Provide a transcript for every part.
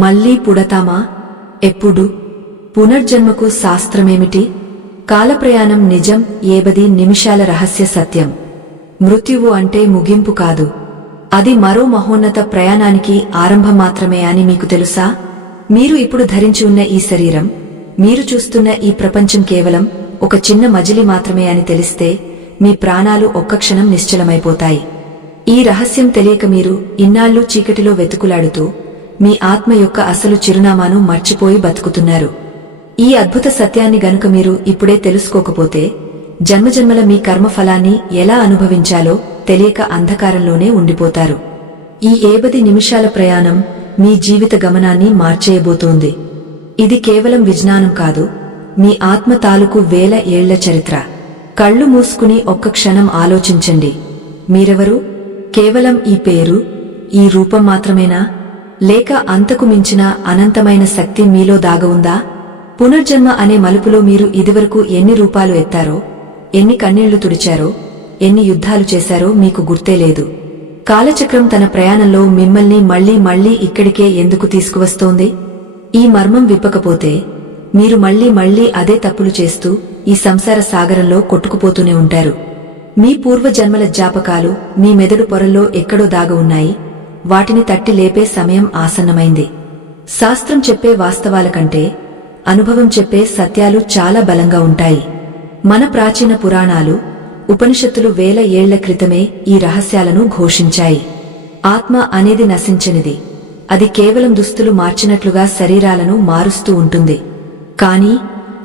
మళ్లీ పుడతామా? ఎప్పుడు? పునర్జన్మకు శాస్త్రమేమిటి? కాలప్రయాణం నిజం. 70 నిమిషాల రహస్య సత్యం. మృత్యువు అంటే ముగింపు కాదు, అది మరో మహోన్నత ప్రయాణానికి ఆరంభం మాత్రమే అని మీకు తెలుసా? మీరు ఇప్పుడు ధరించి ఉన్న ఈ శరీరం, మీరు చూస్తున్న ఈ ప్రపంచం కేవలం ఒక చిన్న మజిలీ మాత్రమే అని తెలిస్తే మీ ప్రాణాలు ఒక్క క్షణం నిశ్చలమైపోతాయి. ఈ రహస్యం తెలియక మీరు ఇన్నాళ్లు చీకటిలో వెతుకులాడుతూ మీ ఆత్మ యొక్క అసలు చిరునామాను మర్చిపోయి బతుకుతున్నారు. ఈ అద్భుత సత్యాన్ని గనుక మీరు ఇప్పుడే తెలుసుకోకపోతే జన్మజన్మల మీ కర్మఫలాన్ని ఎలా అనుభవించాలో తెలియక అంధకారంలోనే ఉండిపోతారు. ఈ 70 నిమిషాల ప్రయాణం మీ జీవిత గమనాన్ని మార్చేయబోతోంది. ఇది కేవలం విజ్ఞానం కాదు, మీ ఆత్మ తాలూకు 1000 ఏళ్ల చరిత్ర. కళ్ళు మూసుకుని ఒక్క క్షణం ఆలోచించండి. మీరెవరు? కేవలం ఈ పేరు, ఈ రూపం మాత్రమేనా? లేక అంతకు మించిన అనంతమైన శక్తి మీలో దాగవుందా? పునర్జన్మ అనే మలుపులో మీరు ఇదివరకు ఎన్ని రూపాలు ఎత్తారో, ఎన్ని కన్నీళ్లు తుడిచారో, ఎన్ని యుద్ధాలు చేశారో మీకు గుర్తేలేదు. కాలచక్రం తన ప్రయాణంలో మిమ్మల్ని మళ్లీ మళ్లీ ఇక్కడికే ఎందుకు తీసుకువస్తోంది? ఈ మర్మం విప్పకపోతే మీరు మళ్లీ మళ్లీ అదే తప్పులు చేస్తూ ఈ సంసార సాగరంలో కొట్టుకుపోతూనే ఉంటారు. మీ పూర్వజన్మల జ్ఞాపకాలు మీ మెదడు పొరల్లో ఎక్కడో దాగ ఉన్నాయి. వాటిని తట్టి లేపే సమయం ఆసన్నమైంది. శాస్త్రం చెప్పే వాస్తవాల కంటే అనుభవం చెప్పే సత్యాలు చాలా బలంగా ఉంటాయి. మన ప్రాచీన పురాణాలు, ఉపనిషత్తులు 1000 ఏళ్ల క్రితమే ఈ రహస్యాలను ఘోషించాయి. ఆత్మ అనేది నశించనిది. అది కేవలం దుస్తులు మార్చినట్లుగా శరీరాలను మారుస్తూ ఉంటుంది. కాని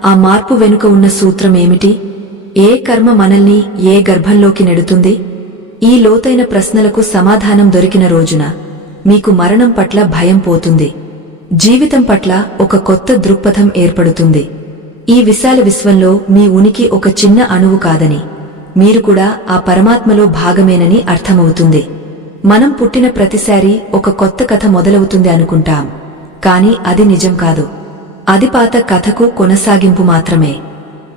ఆ మార్పు వెనుక ఉన్న సూత్రమేమిటి? ఏ కర్మ మనల్ని ఏ గర్భంలోకి నెడుతుంది? ఈ లోతైన ప్రశ్నలకు సమాధానం దొరికిన రోజున మీకు మరణం పట్ల భయం పోతుంది. జీవితం పట్ల ఒక కొత్త దృక్పథం ఏర్పడుతుంది. ఈ విశాల విశ్వంలో మీ ఉనికి ఒక చిన్న అణువు కాదని, మీరు కూడా ఆ పరమాత్మలో భాగమేనని అర్థమవుతుంది. మనం పుట్టిన ప్రతిసారి ఒక కొత్త కథ మొదలవుతుంది అనుకుంటాం, కాని అది నిజం కాదు. అది పాత కథకు కొనసాగింపు మాత్రమే.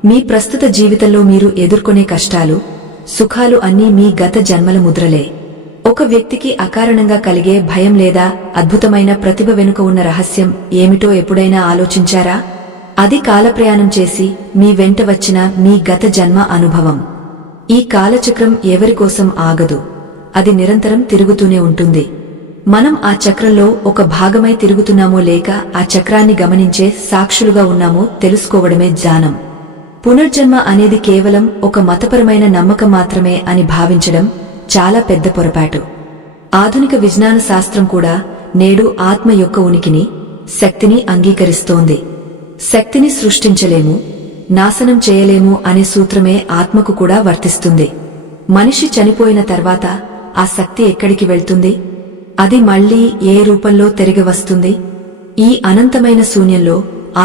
మీ ప్రస్తుత జీవితంలో మీరు ఎదుర్కొనే కష్టాలు, సుఖాలు అన్నీ మీ గత జన్మల ముద్రలే. ఒక వ్యక్తికి అకారణంగా కలిగే భయం లేదా అద్భుతమైన ప్రతిభ వెనుక ఉన్న రహస్యం ఏమిటో ఎప్పుడైనా ఆలోచించారా? అది కాలప్రయాణం చేసి మీ వెంట వచ్చిన మీ గత జన్మ అనుభవం. ఈ కాలచక్రం ఎవరికోసం ఆగదు, అది నిరంతరం తిరుగుతూనే ఉంటుంది. మనం ఆ చక్రంలో ఒక భాగమై తిరుగుతున్నామో లేక ఆ చక్రాన్ని గమనించే సాక్షులుగా ఉన్నామో తెలుసుకోవడమే జ్ఞానం. పునర్జన్మ అనేది కేవలం ఒక మతపరమైన నమ్మకం మాత్రమే అని భావించడం చాలా పెద్ద పొరపాటు. ఆధునిక విజ్ఞాన శాస్త్రం కూడా నేడు ఆత్మ యొక్క ఉనికిని, శక్తిని అంగీకరిస్తోంది. శక్తిని సృష్టించలేము, నాశనం చేయలేము అనే సూత్రమే ఆత్మకు కూడా వర్తిస్తుంది. మనిషి చనిపోయిన తర్వాత ఆ శక్తి ఎక్కడికి వెళ్తుంది? అది మళ్లీ ఏ రూపంలో తిరిగి వస్తుంది? ఈ అనంతమైన శూన్యంలో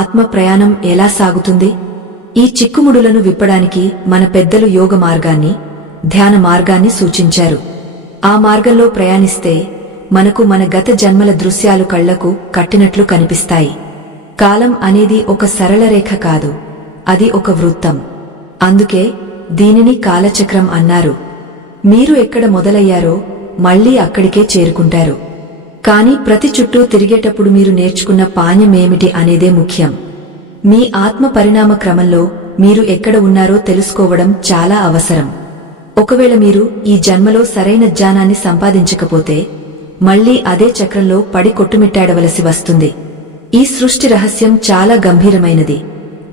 ఆత్మ ప్రయాణం ఎలా సాగుతుంది? ఈ చిక్కుముడులను విప్పడానికి మన పెద్దలు యోగ మార్గాన్ని, ధ్యాన మార్గాన్ని సూచించారు. ఆ మార్గంలో ప్రయాణిస్తే మనకు మన గత జన్మల దృశ్యాలు కళ్లకు కట్టినట్లు కనిపిస్తాయి. కాలం అనేది ఒక సరళ రేఖ కాదు, అది ఒక వృత్తం. అందుకే దీనిని కాలచక్రం అన్నారు. మీరు ఎక్కడ మొదలయ్యారో మళ్లీ అక్కడికే చేరుకుంటారు. కాని ప్రతి చుట్టూ తిరిగేటప్పుడు మీరు నేర్చుకున్న పాణ్యమేమిటి అనేదే ముఖ్యం. మీ ఆత్మ పరిణామ క్రమంలో మీరు ఎక్కడ ఉన్నారో తెలుసుకోవడం చాలా అవసరం. ఒకవేళ మీరు ఈ జన్మలో సరైన జ్ఞానాన్ని సంపాదించకపోతే మళ్లీ అదే చక్రంలో పడి కొట్టుమిట్టాడవలసి వస్తుంది. ఈ సృష్టి రహస్యం చాలా గంభీరమైనది.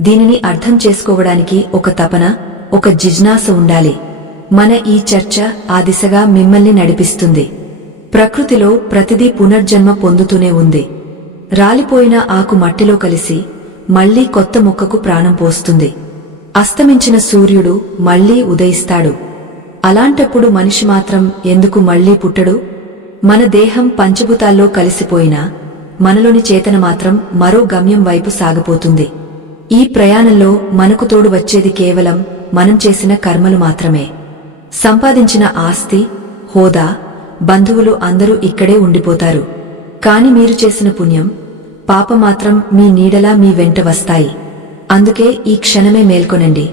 దీనిని అర్థం చేసుకోవడానికి ఒక తపన, ఒక జిజ్ఞాస ఉండాలి. మన ఈ చర్చ ఆ దిశగా మిమ్మల్ని నడిపిస్తుంది. ప్రకృతిలో ప్రతిదీ పునర్జన్మ పొందుతూనే ఉంది. రాలిపోయిన ఆకు మట్టిలో కలిసి మళ్లీ కొత్త మొక్కకు ప్రాణం పోస్తుంది. అస్తమించిన సూర్యుడు మళ్లీ ఉదయిస్తాడు. అలాంటప్పుడు మనిషి మాత్రం ఎందుకు మళ్లీ పుట్టడు? మన దేహం పంచభూతాల్లో కలిసిపోయినా మనలోని చేతన మాత్రం మరో గమ్యం వైపు సాగిపోతుంది. ఈ ప్రయాణంలో మనకు తోడు వచ్చేది కేవలం మనం చేసిన కర్మలు మాత్రమే. సంపాదించిన ఆస్తి, హోదా, బంధువులు అందరూ ఇక్కడే ఉండిపోతారు. కాని మీరు చేసిన పుణ్యం, పాప మాత్రం మీ నీడలా మీ వెంట వస్తాయి. అందుకే ఈ క్షణమే మేల్కొనండి.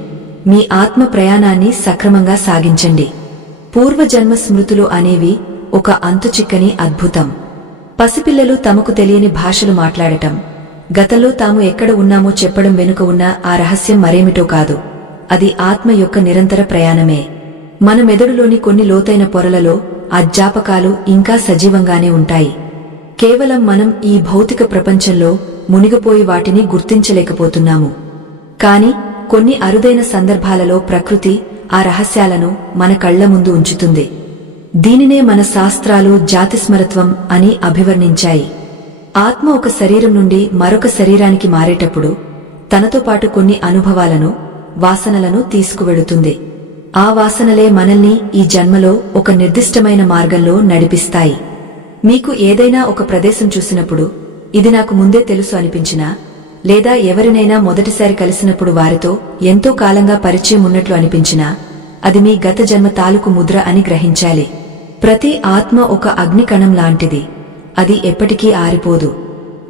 మీ ఆత్మ ప్రయాణాన్ని సక్రమంగా సాగించండి. పూర్వజన్మ స్మృతులు అనేవి ఒక అంతుచిక్కని అద్భుతం. పసిపిల్లలు తమకు తెలియని భాషలు మాట్లాడటం, గతంలో తాము ఎక్కడ ఉన్నామో చెప్పడం వెనుక ఉన్న ఆ రహస్యం మరేమిటో కాదు, అది ఆత్మ యొక్క నిరంతర ప్రయాణమే. మన మెదడులోని కొన్ని లోతైన పొరలలో ఆ జ్ఞాపకాలు ఇంకా సజీవంగానే ఉంటాయి. కేవలం మనం ఈ భౌతిక ప్రపంచంలో మునిగిపోయి వాటిని గుర్తించలేకపోతున్నాము. కాని కొన్ని అరుదైన సందర్భాలలో ప్రకృతి ఆ రహస్యాలను మన కళ్ల ముందు ఉంచుతుంది. దీనినే మన శాస్త్రాలు జాతిస్మరత్వం అని అభివర్ణించాయి. ఆత్మ ఒక శరీరం నుండి మరొక శరీరానికి మారేటప్పుడు తనతో పాటు కొన్ని అనుభవాలను, వాసనలను తీసుకువెడుతుంది. ఆ వాసనలే మనల్ని ఈ జన్మలో ఒక నిర్దిష్టమైన మార్గంలో నడిపిస్తాయి. మీకు ఏదైనా ఒక ప్రదేశం చూసినప్పుడు ఇది నాకు ముందే తెలుసు అనిపించినా, లేదా ఎవరినైనా మొదటిసారి కలిసినప్పుడు వారితో ఎంతో కాలంగా పరిచయం ఉన్నట్లు అనిపించినా, అది మీ గత జన్మ తాలూకు ముద్ర అని గ్రహించాలి. ప్రతి ఆత్మ ఒక అగ్నికణం లాంటిది, అది ఎప్పటికీ ఆరిపోదు.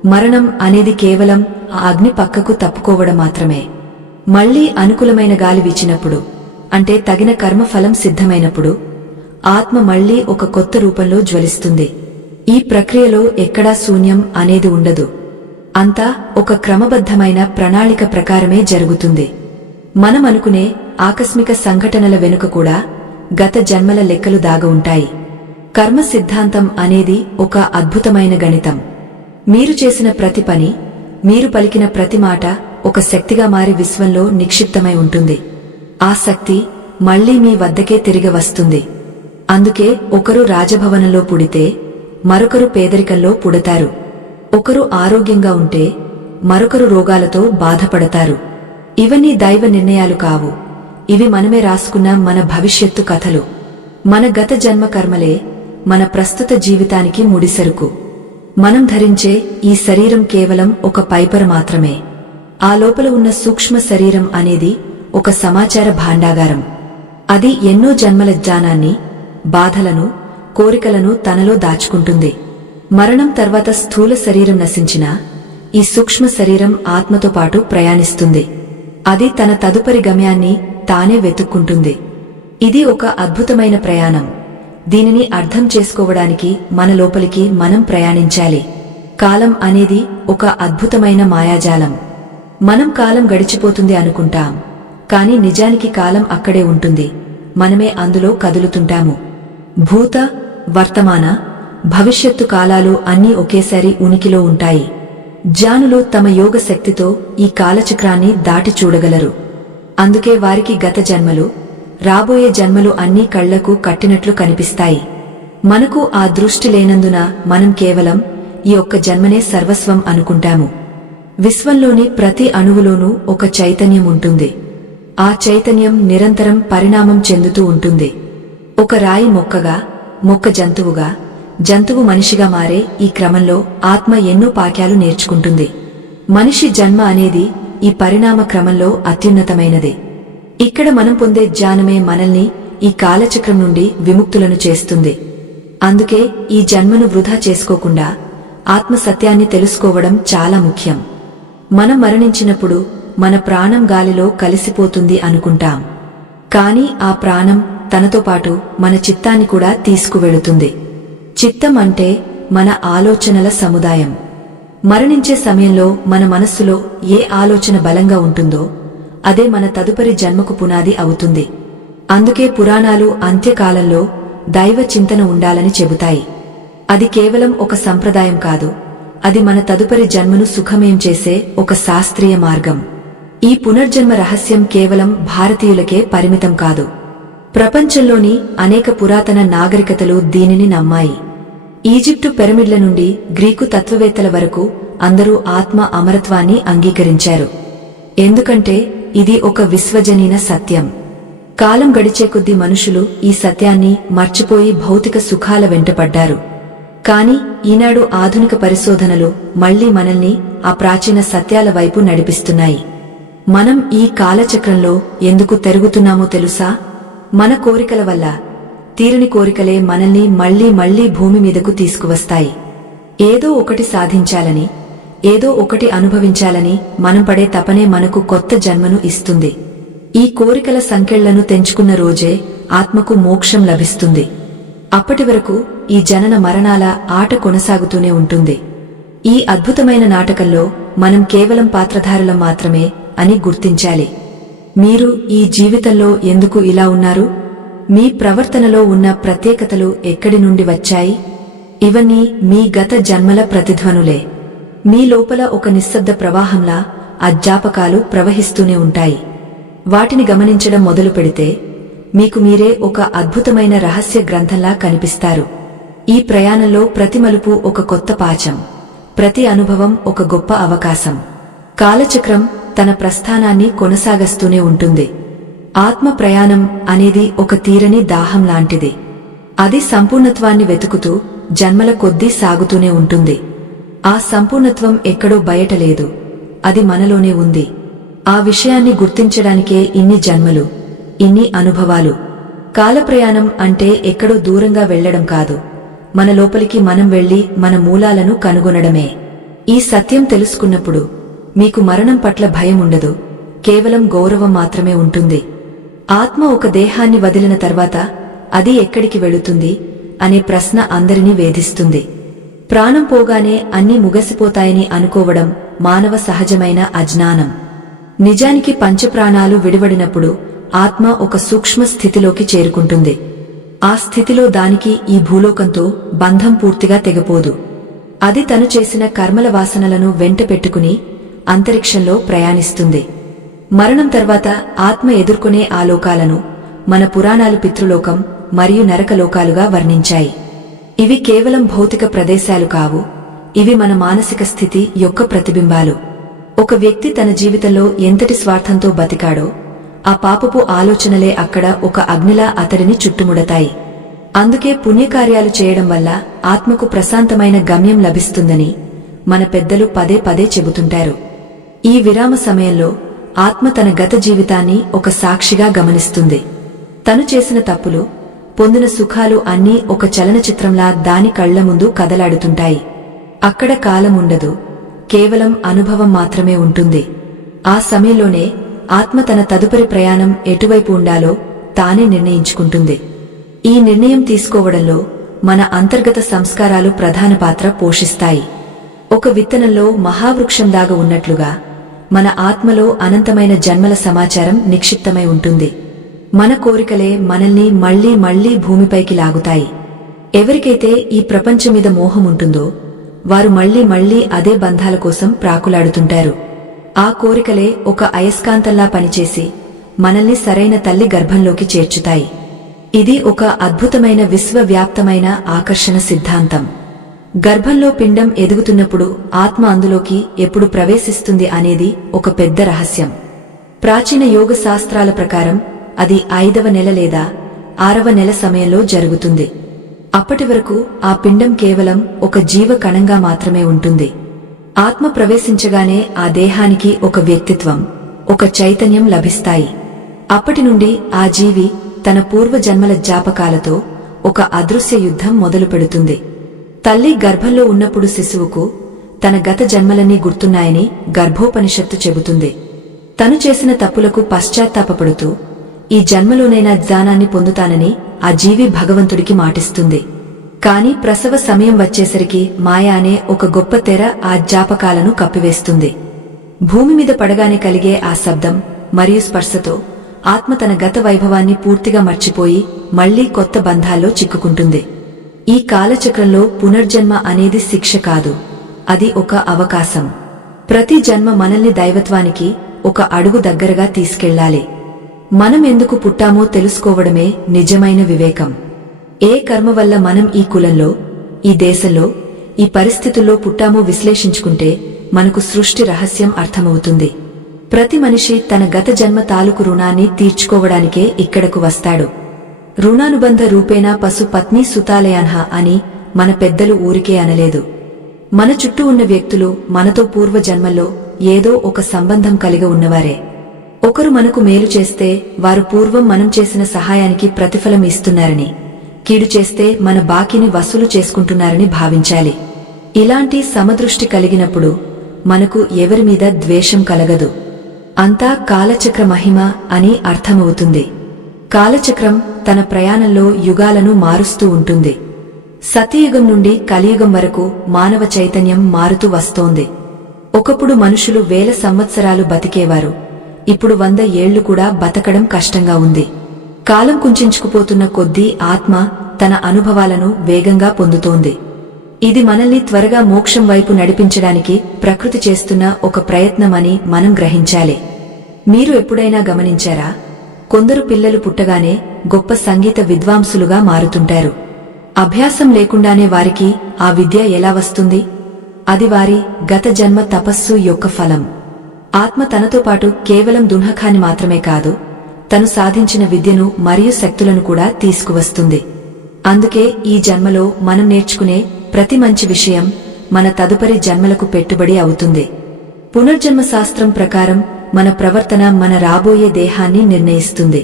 మరణం అనేది కేవలం ఆ అగ్ని పక్కకు తప్పుకోవడం మాత్రమే. మళ్లీ అనుకూలమైన గాలి వీచినప్పుడు, అంటే తగిన కర్మఫలం సిద్ధమైనప్పుడు, ఆత్మ మళ్లీ ఒక కొత్త రూపంలో జ్వలిస్తుంది. ఈ ప్రక్రియలో ఎక్కడా శూన్యం అనేది ఉండదు. అంతా ఒక క్రమబద్ధమైన ప్రణాళిక ప్రకారమే జరుగుతుంది. మనం అనుకునే ఆకస్మిక సంఘటనల వెనుక కూడా గత జన్మల లెక్కలు దాగ ఉంటాయి. కర్మ సిద్ధాంతం అనేది ఒక అద్భుతమైన గణితం. మీరు చేసిన ప్రతి పని, మీరు పలికిన ప్రతి మాట ఒక శక్తిగా మారి విశ్వంలో నిక్షిప్తమై ఉంటుంది. ఆ శక్తి మళ్లీ మీ వద్దకే తిరిగి వస్తుంది. అందుకే ఒకరు రాజభవనంలో పుడితే మరొకరు పేదరికంలో పుడతారు. ఒకరు ఆరోగ్యంగా ఉంటే మరొకరు రోగాలతో బాధపడతారు. ఇవన్నీ దైవ నిర్ణయాలు కావు. ఇవి మనమే రాసుకున్న మన భవిష్యత్తు కథలు. మన గత జన్మ కర్మలే మన ప్రస్తుత జీవితానికి ముడిసరుకు. మనం ధరించే ఈ శరీరం కేవలం ఒక పైపర మాత్రమే. ఆ లోపల ఉన్న సూక్ష్మ శరీరం అనేది ఒక సమాచార భాండాగారం. అది ఎన్నో జన్మల జ్ఞానాన్ని, బాధలను, కోరికలను తనలో దాచుకుంటుంది. మరణం తర్వాత స్థూల శరీరం నశించినా ఈ సూక్ష్మ శరీరం ఆత్మతో పాటు ప్రయాణిస్తుంది. అది తన తదుపరి గమ్యాన్ని తానే వెతుక్కుంటుంది. ఇది ఒక అద్భుతమైన ప్రయాణం. దీనిని అర్థం చేసుకోవడానికి మన లోపలికి మనం ప్రయాణించాలి. కాలం అనేది ఒక అద్భుతమైన మాయాజాలం. మనం కాలం గడిచిపోతుంది అనుకుంటాం, కాని నిజానికి కాలం అక్కడే ఉంటుంది. మనమే అందులో కదులుతుంటాము. భూత, వర్తమాన, భవిష్యత్తు కాలాలు అన్నీ ఒకేసారి ఉనికిలో ఉంటాయి. జ్ఞానులు తమ యోగ శక్తితో ఈ కాలచక్రాన్ని దాటి చూడగలరు. అందుకే వారికి గత జన్మలు, రాబోయే జన్మలు అన్నీ కళ్లకు కట్టినట్లు కనిపిస్తాయి. మనకు ఆ దృష్టి లేనందున మనం కేవలం ఈ ఒక్క జన్మనే సర్వస్వం అనుకుంటాము. విశ్వంలోని ప్రతి అణువులోనూ ఒక చైతన్యం ఉంటుంది. ఆ చైతన్యం నిరంతరం పరిణామం చెందుతూ ఉంటుంది. ఒక రాయి మొక్కగా, మొక్క జంతువుగా, జంతువు మనిషిగా మారే ఈ క్రమంలో ఆత్మ ఎన్నో పాఠాలు నేర్చుకుంటుంది. మనిషి జన్మ అనేది ఈ పరిణామ క్రమంలో అత్యున్నతమైనది. ఇక్కడ మనం పొందే జ్ఞానమే మనల్ని ఈ కాలచక్రం నుండి విముక్తులను చేస్తుంది. అందుకే ఈ జన్మను వృధా చేసుకోకుండా ఆత్మ సత్యాన్ని తెలుసుకోవడం చాలా ముఖ్యం. మనం మరణించినప్పుడు మన ప్రాణం గాలిలో కలిసిపోతుంది అనుకుంటాం. కాని ఆ ప్రాణం తనతో పాటు మన చిత్తాన్ని కూడా తీసుకువెళుతుంది. చిత్తం అంటే మన ఆలోచనల సముదాయం. మరణించే సమయంలో మన మనస్సులో ఏ ఆలోచన బలంగా ఉంటుందో అదే మన తదుపరి జన్మకు పునాది అవుతుంది. అందుకే పురాణాలు అంత్యకాలంలో దైవ చింతన ఉండాలని చెబుతాయి. అది కేవలం ఒక సంప్రదాయం కాదు, అది మన తదుపరి జన్మను సుఖమయం చేసే ఒక శాస్త్రీయ మార్గం. ఈ పునర్జన్మ రహస్యం కేవలం భారతీయులకే పరిమితం కాదు. ప్రపంచంలోని అనేక పురాతన నాగరికతలు దీనిని నమ్మాయి. ఈజిప్టు పిరమిడ్ల నుండి గ్రీకు తత్వవేత్తల వరకు అందరూ ఆత్మ అమరత్వాన్ని అంగీకరించారు. ఎందుకంటే ఇది ఒక విశ్వజనీన సత్యం. కాలం గడిచే కొద్దీ మనుషులు ఈ సత్యాన్ని మర్చిపోయి భౌతిక సుఖాల వెంటపడ్డారు. కాని ఈనాడు ఆధునిక పరిశోధనలు మళ్లీ మనల్ని ఆ ప్రాచీన సత్యాల వైపు నడిపిస్తున్నాయి. మనం ఈ కాలచక్రంలో ఎందుకు తిరుగుతున్నామో తెలుసా? మన కోరికల వల్ల. తీరని కోరికలే మనల్ని మళ్లీ మళ్లీ భూమి మీదకు తీసుకువస్తాయి. ఏదో ఒకటి సాధించాలని, ఏదో ఒకటి అనుభవించాలని మనం పడే తపనే మనకు కొత్త జన్మను ఇస్తుంది. ఈ కోరికల సంకెళ్లను తెంచుకున్న రోజే ఆత్మకు మోక్షం లభిస్తుంది. అప్పటి వరకు ఈ జనన మరణాల ఆట కొనసాగుతూనే ఉంటుంది. ఈ అద్భుతమైన నాటకంలో మనం కేవలం పాత్రధారులం మాత్రమే అని గుర్తించాలి. మీరు ఈ జీవితంలో ఎందుకు ఇలా ఉన్నారు? మీ ప్రవర్తనలో ఉన్న ప్రత్యేకతలు ఎక్కడి నుండి వచ్చాయి? ఇవన్నీ మీ గత జన్మల ప్రతిధ్వనులే. మీ లోపల ఒక నిశ్శబ్ద ప్రవాహంలా ఆ జ్ఞాపకాలు ప్రవహిస్తూనే ఉంటాయి. వాటిని గమనించడం మొదలు పెడితే మీకు మీరే ఒక అద్భుతమైన రహస్య గ్రంథంలా కనిపిస్తారు. ఈ ప్రయాణంలో ప్రతి మలుపు ఒక కొత్త పాఠం, ప్రతి అనుభవం ఒక గొప్ప అవకాశం. కాలచక్రం తన ప్రస్థానాన్ని కొనసాగస్తూనే ఉంటుంది. ఆత్మ ప్రయాణం అనేది ఒక తీరని దాహం లాంటిది. అది సంపూర్ణత్వాన్ని వెతుకుతూ జన్మల కొద్దీ సాగుతూనే ఉంటుంది. ఆ సంపూర్ణత్వం ఎక్కడో బయట లేదు, అది మనలోనే ఉంది. ఆ విషయాన్ని గుర్తించడానికే ఇన్ని జన్మలు, ఇన్ని అనుభవాలు. కాలప్రయాణం అంటే ఎక్కడో దూరంగా వెళ్లడం కాదు, మన లోపలికి మనం వెళ్లి మన మూలాలను కనుగొనడమే. ఈ సత్యం తెలుసుకున్నప్పుడు మీకు మరణం పట్ల భయం ఉండదు, కేవలం గౌరవం మాత్రమే ఉంటుంది. ఆత్మ ఒక దేహాన్ని వదిలిన తర్వాత అది ఎక్కడికి వెళుతుంది అనే ప్రశ్న అందరినీ వేధిస్తుంది. ప్రాణం పోగానే అన్నీ ముగసిపోతాయని అనుకోవడం మానవ సహజమైన అజ్ఞానం. నిజానికి పంచప్రాణాలు విడివడినప్పుడు ఆత్మ ఒక సూక్ష్మ స్థితిలోకి చేరుకుంటుంది. ఆ స్థితిలో దానికి ఈ భూలోకంతో బంధం పూర్తిగా తెగపోదు. అది తను చేసిన కర్మల వాసనలను వెంట పెట్టుకుని అంతరిక్షంలో ప్రయాణిస్తుంది. మరణం తర్వాత ఆత్మ ఎదుర్కొనే ఆ లోకాలను మన పురాణాలు పితృలోకం మరియు నరకలోకాలుగా వర్ణించాయి. ఇవి కేవలం భౌతిక ప్రదేశాలు కావు, ఇవి మన మానసిక స్థితి యొక్క ప్రతిబింబాలు. ఒక వ్యక్తి తన జీవితంలో ఎంతటి స్వార్థంతో బతికాడో ఆ పాపపు ఆలోచనలే అక్కడ ఒక అగ్నిలా అతడిని చుట్టుముడతాయి. అందుకే పుణ్యకార్యాలు చేయడం వల్ల ఆత్మకు ప్రశాంతమైన గమ్యం లభిస్తుందని మన పెద్దలు పదే పదే చెబుతుంటారు. ఈ విరామ సమయంలో ఆత్మ తన గత జీవితాన్ని ఒక సాక్షిగా గమనిస్తుంది. తను చేసిన తప్పులు, పొందిన సుఖాలు అన్నీ ఒక చలనచిత్రంలా దాని కళ్ల ముందు కదలాడుతుంటాయి. అక్కడ కాలముండదు, కేవలం అనుభవం మాత్రమే ఉంటుంది. ఆ సమయంలోనే ఆత్మ తన తదుపరి ప్రయాణం ఎటువైపు ఉండాలో తానే నిర్ణయించుకుంటుంది. ఈ నిర్ణయం తీసుకోవడంలో మన అంతర్గత సంస్కారాలు ప్రధాన పాత్ర పోషిస్తాయి. ఒక విత్తనంలో మహావృక్షం దాగా ఉన్నట్లుగా మన ఆత్మలో అనంతమైన జన్మల సమాచారం నిక్షిప్తమై ఉంటుంది. మన కోరికలే మనల్ని మళ్లీ మళ్లీ భూమిపైకి లాగుతాయి. ఎవరికైతే ఈ ప్రపంచం మీద మోహం ఉంటుందో వారు మళ్లీ మళ్లీ అదే బంధాల కోసం ప్రాకులాడుతుంటారు. ఆ కోరికలే ఒక అయస్కాంతంలా పనిచేసి మనల్ని సరైన తల్లి గర్భంలోకి చేర్చుతాయి. ఇది ఒక అద్భుతమైన విశ్వవ్యాప్తమైన ఆకర్షణ సిద్ధాంతం. గర్భంలో పిండం ఎదుగుతున్నప్పుడు ఆత్మ అందులోకి ఎప్పుడు ప్రవేశిస్తుంది అనేది ఒక పెద్ద రహస్యం. ప్రాచీన యోగ శాస్త్రాల ప్రకారం అది 5వ నెల లేదా 6వ నెల సమయంలో జరుగుతుంది. అప్పటి వరకు ఆ పిండం కేవలం ఒక జీవ కణంగా మాత్రమే ఉంటుంది. ఆత్మ ప్రవేశించగానే ఆ దేహానికి ఒక వ్యక్తిత్వం, ఒక చైతన్యం లభిస్తాయి. అప్పటి నుండి ఆ జీవి తన పూర్వజన్మల జ్ఞాపకాలతో ఒక అదృశ్య యుద్ధం మొదలు పెడుతుంది. తల్లి గర్భంలో ఉన్నప్పుడు శిశువుకు తన గత జన్మలన్నీ గుర్తున్నాయని గర్భోపనిషత్తు చెబుతుంది. తను చేసిన తప్పులకు పశ్చాత్తాపపడుతూ ఈ జన్మలోనైనా జ్ఞానాన్ని పొందుతానని ఆ జీవి భగవంతుడికి మాటిస్తుంది. కాని ప్రసవ సమయం వచ్చేసరికి మాయ అనే ఒక గొప్ప తెర ఆ జ్ఞాపకాలను కప్పివేస్తుంది. భూమి మీద పడగానే కలిగే ఆ శబ్దం మరియు స్పర్శతో ఆత్మ తన గత వైభవాన్ని పూర్తిగా మర్చిపోయి మళ్లీ కొత్త బంధాల్లో చిక్కుకుంటుంది. ఈ కాలచక్రంలో పునర్జన్మ అనేది శిక్ష కాదు, అది ఒక అవకాశం. ప్రతి జన్మ మనల్ని దైవత్వానికి ఒక అడుగు దగ్గరగా తీసుకెళ్లాలి. మనం ఎందుకు పుట్టామో తెలుసుకోవడమే నిజమైన వివేకం. ఏ కర్మ వల్ల మనం ఈ కులంలో, ఈ దేశంలో, ఈ పరిస్థితుల్లో పుట్టామో విశ్లేషించుకుంటే మనకు సృష్టి రహస్యం అర్థమవుతుంది. ప్రతి మనిషి తన గత జన్మ తాలూకు రుణాన్ని తీర్చుకోవడానికే ఇక్కడకు వస్తాడు. రుణానుబంధ రూపేణా పశు పత్ని సుతాలయాన్హ అని మన పెద్దలు ఊరికే అనలేదు. మన చుట్టూ ఉన్న వ్యక్తులు మనతో పూర్వజన్మల్లో ఏదో ఒక సంబంధం కలిగి ఉన్నవారే. ఒకరు మనకు మేలు చేస్తే వారు పూర్వం మనం చేసిన సహాయానికి ప్రతిఫలం ఇస్తున్నారని, కీడు చేస్తే మన బాకీని వసూలు చేసుకుంటున్నారని భావించాలి. ఇలాంటి సమదృష్టి కలిగినప్పుడు మనకు ఎవరిమీద ద్వేషం కలగదు. అంతా కాలచక్ర మహిమ అని అర్థమవుతుంది. కాలచక్రం తన ప్రయాణంలో యుగాలను మారుస్తూ ఉంటుంది. సత్యయుగం నుండి కలియుగం వరకు మానవ చైతన్యం మారుతూ వస్తోంది. ఒకప్పుడు మనుషులు వేల సంవత్సరాలు బతికేవారు. ఇప్పుడు 100 ఏళ్లు కూడా బతకడం కష్టంగా ఉంది. కాలం కుంచుకుపోతున్న కొద్దీ ఆత్మ తన అనుభవాలను వేగంగా పొందుతోంది. ఇది మనల్ని త్వరగా మోక్షం వైపు నడిపించడానికి ప్రకృతి చేస్తున్న ఒక ప్రయత్నమని మనం గ్రహించాలి. మీరు ఎప్పుడైనా గమనించారా? కొందరు పిల్లలు పుట్టగానే గొప్ప సంగీత విద్వాంసులుగా మారుతుంటారు. అభ్యాసం లేకుండానే వారికి ఆ విద్య ఎలా వస్తుంది? అది వారి గత జన్మ తపస్సు యొక్క ఫలం. ఆత్మ తనతో పాటు కేవలం దున్హఖాని మాత్రమే కాదు, తను సాధించిన విద్యను మరియు శక్తులను కూడా తీసుకువస్తుంది. అందుకే ఈ జన్మలో మనం నేర్చుకునే ప్రతి మంచి విషయం మన తదుపరి జన్మలకు పెట్టుబడి అవుతుంది. పునర్జన్మ శాస్త్రం ప్రకారం మన ప్రవర్తన మన రాబోయే దేహాన్ని నిర్ణయిస్తుంది.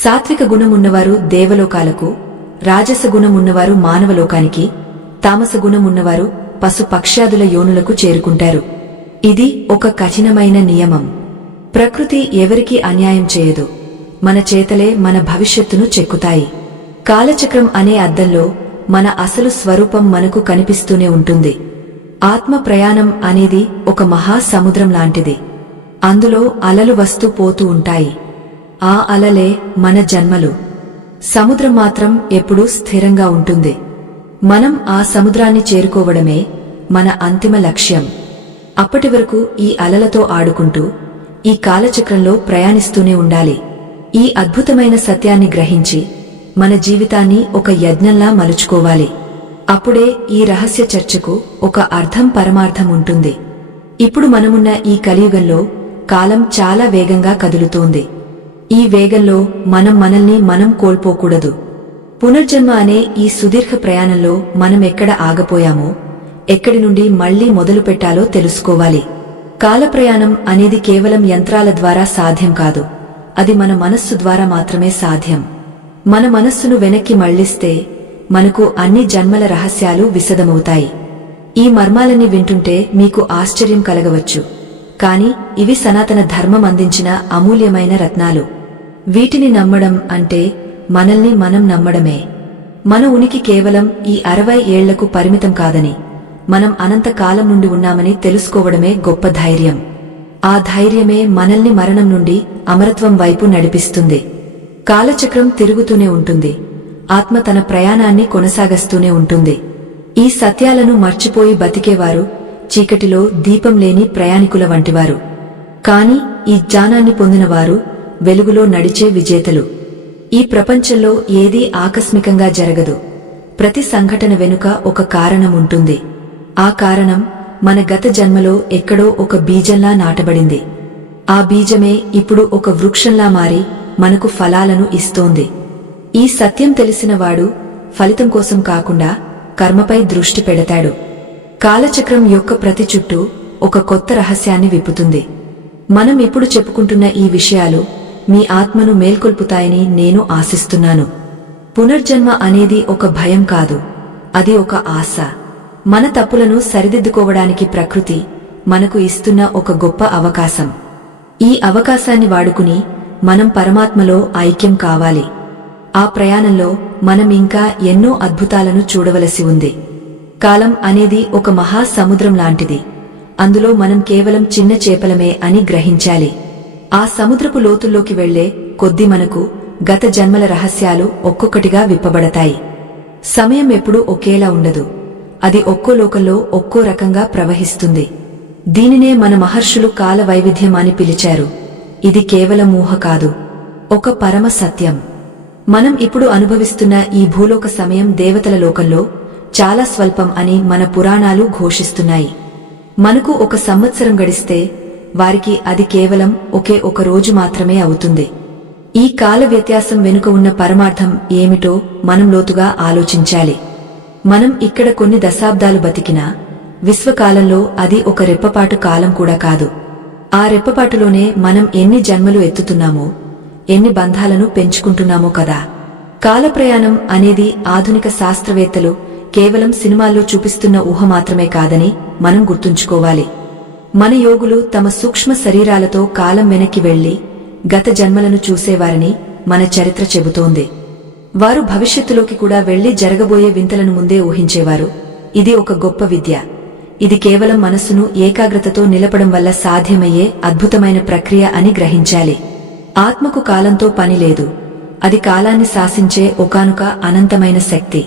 సాత్విక గుణమున్నవారు దేవలోకాలకు, రాజస గుణమున్నవారు మానవలోకానికి, తామస గుణమున్నవారు పశు పక్ష్యాదుల యోనులకు చేరుకుంటారు. ఇది ఒక కఠినమైన నియమం. ప్రకృతి ఎవరికీ అన్యాయం చేయదు. మన చేతలే మన భవిష్యత్తును చెక్కుతాయి. కాలచక్రం అనే అద్దంలో మన అసలు స్వరూపం మనకు కనిపిస్తూనే ఉంటుంది. ఆత్మ ప్రయాణం అనేది ఒక మహాసముద్రం లాంటిది. అందులో అలలు వస్తూ పోతూ ఉంటాయి. ఆ అలలే మన జన్మలు. సముద్రం మాత్రం ఎప్పుడూ స్థిరంగా ఉంటుంది. మనం ఆ సముద్రాన్ని చేరుకోవడమే మన అంతిమ లక్ష్యం. అప్పటి వరకు ఈ అలలతో ఆడుకుంటూ ఈ కాలచక్రంలో ప్రయాణిస్తూనే ఉండాలి. ఈ అద్భుతమైన సత్యాన్ని గ్రహించి మన జీవితాన్ని ఒక యజ్ఞంలా మలుచుకోవాలి. అప్పుడే ఈ రహస్య చర్చకు ఒక అర్థం పరమార్థం ఉంటుంది. ఇప్పుడు మనమున్న ఈ కలియుగంలో కాలం చాలా వేగంగా కదులుతోంది. ఈ వేగంలో మనం మనల్ని మనం కోల్పోకూడదు. పునర్జన్మ అనే ఈ సుదీర్ఘ ప్రయాణంలో మనం ఎక్కడ ఆగపోయామో, ఎక్కడి నుండి మళ్లీ మొదలు పెట్టాలో తెలుసుకోవాలి. కాలప్రయాణం అనేది కేవలం యంత్రాల ద్వారా సాధ్యం కాదు. అది మన మనస్సు ద్వారా మాత్రమే సాధ్యం. మన మనస్సును వెనక్కి మళ్లిస్తే మనకు అన్ని జన్మల రహస్యాలు విశదమవుతాయి. ఈ మర్మాలన్నీ వింటుంటే మీకు ఆశ్చర్యం కలగవచ్చు. కాని ఇవి సనాతన ధర్మం అందించిన అమూల్యమైన రత్నాలు. వీటిని నమ్మడం అంటే మనల్ని మనం నమ్మడమే. మన ఉనికి కేవలం ఈ 60 ఏళ్లకు పరిమితం కాదని, మనం అనంత కాలం నుండి ఉన్నామని తెలుసుకోవడమే గొప్ప ధైర్యం. ఆ ధైర్యమే మనల్ని మరణం నుండి అమరత్వం వైపు నడిపిస్తుంది. కాలచక్రం తిరుగుతూనే ఉంటుంది. ఆత్మ తన ప్రయాణాన్ని కొనసాగస్తూనే ఉంటుంది. ఈ సత్యాలను మర్చిపోయి బతికేవారు చీకటిలో దీపం లేని ప్రయాణికుల వంటివారు. కాని ఈ జ్ఞానాన్ని పొందినవారు వెలుగులో నడిచే విజేతలు. ఈ ప్రపంచంలో ఏదీ ఆకస్మికంగా జరగదు. ప్రతి సంఘటన వెనుక ఒక కారణం ఉంటుంది. ఆ కారణం మన గత జన్మలో ఎక్కడో ఒక బీజంలా నాటబడింది. ఆ బీజమే ఇప్పుడు ఒక వృక్షంలా మారి మనకు ఫలాలను ఇస్తోంది. ఈ సత్యం తెలిసినవాడు ఫలితం కోసం కాకుండా కర్మపై దృష్టి పెడతాడు. కాలచక్రం యొక్క ప్రతి చుట్టూ ఒక కొత్త రహస్యాన్ని విప్పుతుంది. మనం ఇప్పుడు చెప్పుకుంటున్న ఈ విషయాలు మీ ఆత్మను మేల్కొల్పుతాయని నేను ఆశిస్తున్నాను. పునర్జన్మ అనేది ఒక భయం కాదు, అది ఒక ఆశ. మన తప్పులను సరిదిద్దుకోవడానికి ప్రకృతి మనకు ఇస్తున్న ఒక గొప్ప అవకాశం. ఈ అవకాశాన్ని వాడుకుని మనం పరమాత్మలో ఐక్యం కావాలి. ఆ ప్రయాణంలో మనం ఇంకా ఎన్నో అద్భుతాలను చూడవలసి ఉంది. కాలం అనేది ఒక మహాసముద్రం లాంటిది. అందులో మనం కేవలం చిన్న చేపలమే అని గ్రహించాలి. ఆ సముద్రపు లోతుల్లోకి వెళ్లే కొద్దీ మనకు గత జన్మల రహస్యాలు ఒక్కొక్కటిగా విప్పబడతాయి. సమయం ఎప్పుడూ ఒకేలా ఉండదు. అది ఒక్కో లోకంలో ఒక్కో రకంగా ప్రవహిస్తుంది. దీనినే మన మహర్షులు కాల వైవిధ్యం అని పిలిచారు. ఇది కేవలం ఊహ కాదు, ఒక పరమ సత్యం. మనం ఇప్పుడు అనుభవిస్తున్న ఈ భూలోక సమయం దేవతల లోకంలో చాలా స్వల్పం అని మన పురాణాలు ఘోషిస్తున్నాయి. మనకు 1 సంవత్సరం గడిస్తే వారికి అది కేవలం ఒకే ఒక రోజు మాత్రమే అవుతుంది. ఈ కాల వ్యత్యాసం వెనుక ఉన్న పరమార్థం ఏమిటో మనం లోతుగా ఆలోచించాలి. మనం ఇక్కడ కొన్ని దశాబ్దాలు బతికినా విశ్వకాలంలో అది ఒక రెప్పపాటు కాలం కూడా కాదు. ఆ రెప్పపాటులోనే మనం ఎన్ని జన్మలు ఎత్తుతున్నామో, ఎన్ని బంధాలను పెంచుకుంటున్నామో కదా. కాలప్రయాణం అనేది ఆధునిక శాస్త్రవేత్తలు కేవలం సినిమాల్లో చూపిస్తున్న ఊహ మాత్రమే కాదని మనం గుర్తుంచుకోవాలి. మన యోగులు తమ సూక్ష్మ శరీరాలతో కాలం వెనక్కి వెళ్లి గత జన్మలను చూసేవారని మన చరిత్ర చెబుతోంది. వారు భవిష్యత్తులోకి కూడా వెళ్లి జరగబోయే వింతలను ముందే ఊహించేవారు. ఇది ఒక గొప్ప విద్య. ఇది కేవలం మనస్సును ఏకాగ్రతతో నిలపడం వల్ల సాధ్యమయ్యే అద్భుతమైన ప్రక్రియ అని గ్రహించాలి. ఆత్మకు కాలంతో పని లేదు. అది కాలాన్ని శాసించే ఒకానొక అనంతమైన శక్తి.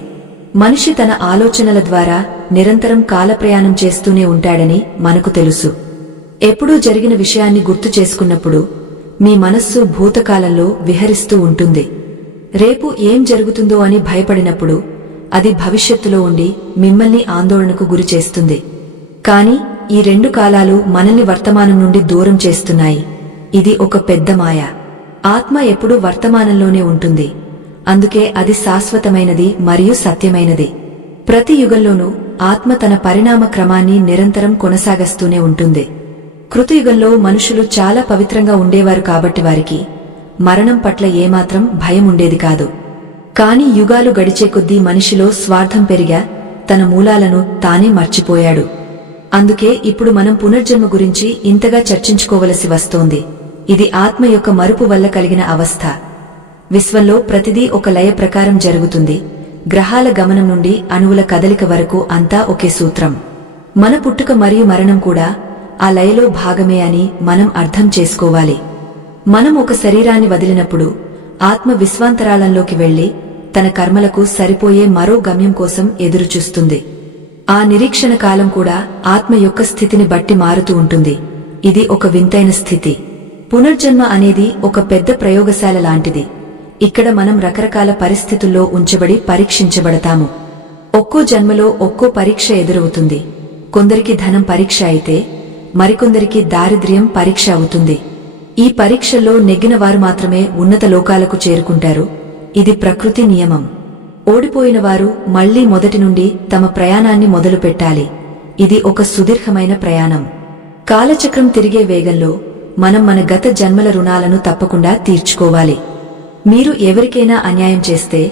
మనిషి తన ఆలోచనల ద్వారా నిరంతరం కాలప్రయాణం చేస్తూనే ఉంటాడని మనకు తెలుసు. ఎప్పుడూ జరిగిన విషయాన్ని గుర్తు చేసుకున్నప్పుడు మీ మనస్సు భూతకాలంలో విహరిస్తూ ఉంటుంది. రేపు ఏం జరుగుతుందో అని భయపడినప్పుడు అది భవిష్యత్తులో ఉండి మిమ్మల్ని ఆందోళనకు గురిచేస్తుంది. కాని ఈ రెండు కాలాలు మనల్ని వర్తమానం నుండి దూరం చేస్తున్నాయి. ఇది ఒక పెద్ద మాయ. ఆత్మ ఎప్పుడూ వర్తమానంలోనే ఉంటుంది. అందుకే అది శాశ్వతమైనది మరియు సత్యమైనది. ప్రతి యుగంలోనూ ఆత్మ తన పరిణామ క్రమాన్ని నిరంతరం కొనసాగస్తూనే ఉంటుంది. కృతయుగంలో మనుషులు చాలా పవిత్రంగా ఉండేవారు కాబట్టి వారికి మరణం పట్ల ఏమాత్రం భయం ఉండేది కాదు. కాని యుగాలు గడిచే కొద్దీ మనిషిలో స్వార్థం పెరిగా తన మూలాలను తానే మర్చిపోయాడు. అందుకే ఇప్పుడు మనం పునర్జన్మ గురించి ఇంతగా చర్చించుకోవలసి వస్తోంది. ఇది ఆత్మ యొక్క మరుపు వల్ల కలిగిన అవస్థ. విశ్వంలో ప్రతిదీ ఒక లయ ప్రకారం జరుగుతుంది. గ్రహాల గమనం నుండి అణువుల కదలిక వరకు అంతా ఒకే సూత్రం. మన పుట్టుక మరియు మరణం కూడా ఆ లయలో భాగమే అని మనం అర్థం చేసుకోవాలి. మనం ఒక శరీరాన్ని వదిలినప్పుడు ఆత్మ విశ్వాంతరాళంలోకి వెళ్లి తన కర్మలకు సరిపోయే మరో గమ్యం కోసం ఎదురుచూస్తుంది. ఆ నిరీక్షణ కాలం కూడా ఆత్మ యొక్క స్థితిని బట్టి మారుతూ ఉంటుంది. ఇది ఒక వింతైన స్థితి. పునర్జన్మ అనేది ఒక పెద్ద ప్రయోగశాల లాంటిది. ఇక్కడ మనం రకరకాల పరిస్థితుల్లో ఉంచబడి పరీక్షించబడతాము. ఒక్కో జన్మలో ఒక్కో పరీక్ష ఎదురవుతుంది. కొందరికి ధనం పరీక్ష అయితే మరికొందరికి దారిద్ర్యం పరీక్ష అవుతుంది. ఈ పరీక్షల్లో నెగ్గిన వారు మాత్రమే ఉన్నత లోకాలకు చేరుకుంటారు. ఇది ప్రకృతి నియమం. ఓడిపోయిన వారు మళ్లీ మొదటి నుండి తమ ప్రయాణాన్ని మొదలుపెట్టాలి. ఇది ఒక సుదీర్ఘమైన ప్రయాణం. కాలచక్రం తిరిగే వేగంలో మనం మన గత జన్మల రుణాలను తప్పకుండా తీర్చుకోవాలి. మీరు ఎవరికైనా అన్యాయం చేస్తే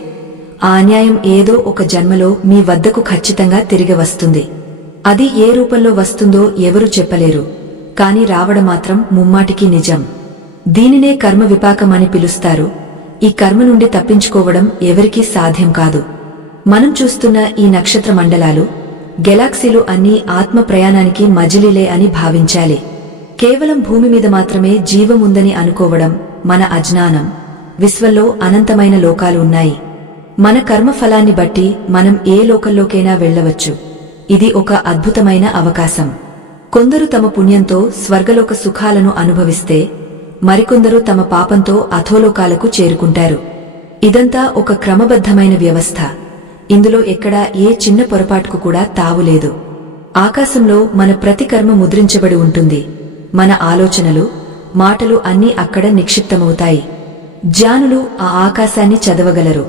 ఆ అన్యాయం ఏదో ఒక జన్మలో మీ వద్దకు ఖచ్చితంగా తిరిగి వస్తుంది. అది ఏ రూపంలో వస్తుందో ఎవరూ చెప్పలేరు. కాని రావడం మాత్రం ముమ్మాటికి నిజం. దీనినే కర్మ విపాకం అని పిలుస్తారు. ఈ కర్మ నుండి తప్పించుకోవడం ఎవరికీ సాధ్యం కాదు. మనం చూస్తున్న ఈ నక్షత్ర మండలాలు, గెలాక్సీలు అన్నీ ఆత్మ ప్రయాణానికి మజిలీలే అని భావించాలి. కేవలం భూమి మీద మాత్రమే జీవం ఉందని అనుకోవడం మన అజ్ఞానం. విశ్వంలో అనంతమైన లోకాలు ఉన్నాయి. మన కర్మఫలాన్ని బట్టి మనం ఏ లోకంలోకైనా వెళ్లవచ్చు. ఇది ఒక అద్భుతమైన అవకాశం. కొందరు తమ పుణ్యంతో స్వర్గలోక సుఖాలను అనుభవిస్తే మరికొందరు తమ పాపంతో అధోలోకాలకు చేరుకుంటారు. ఇదంతా ఒక క్రమబద్ధమైన వ్యవస్థ. ఇందులో ఎక్కడా ఏ చిన్న పొరపాటుకు కూడా తావులేదు. ఆకాశంలో మన ప్రతి కర్మ ముద్రించబడి ఉంటుంది. మన ఆలోచనలు, మాటలు అన్నీ అక్కడ నిక్షిప్తమవుతాయి. జ్ఞానులు ఆ ఆకాశాన్ని చదవగలరు.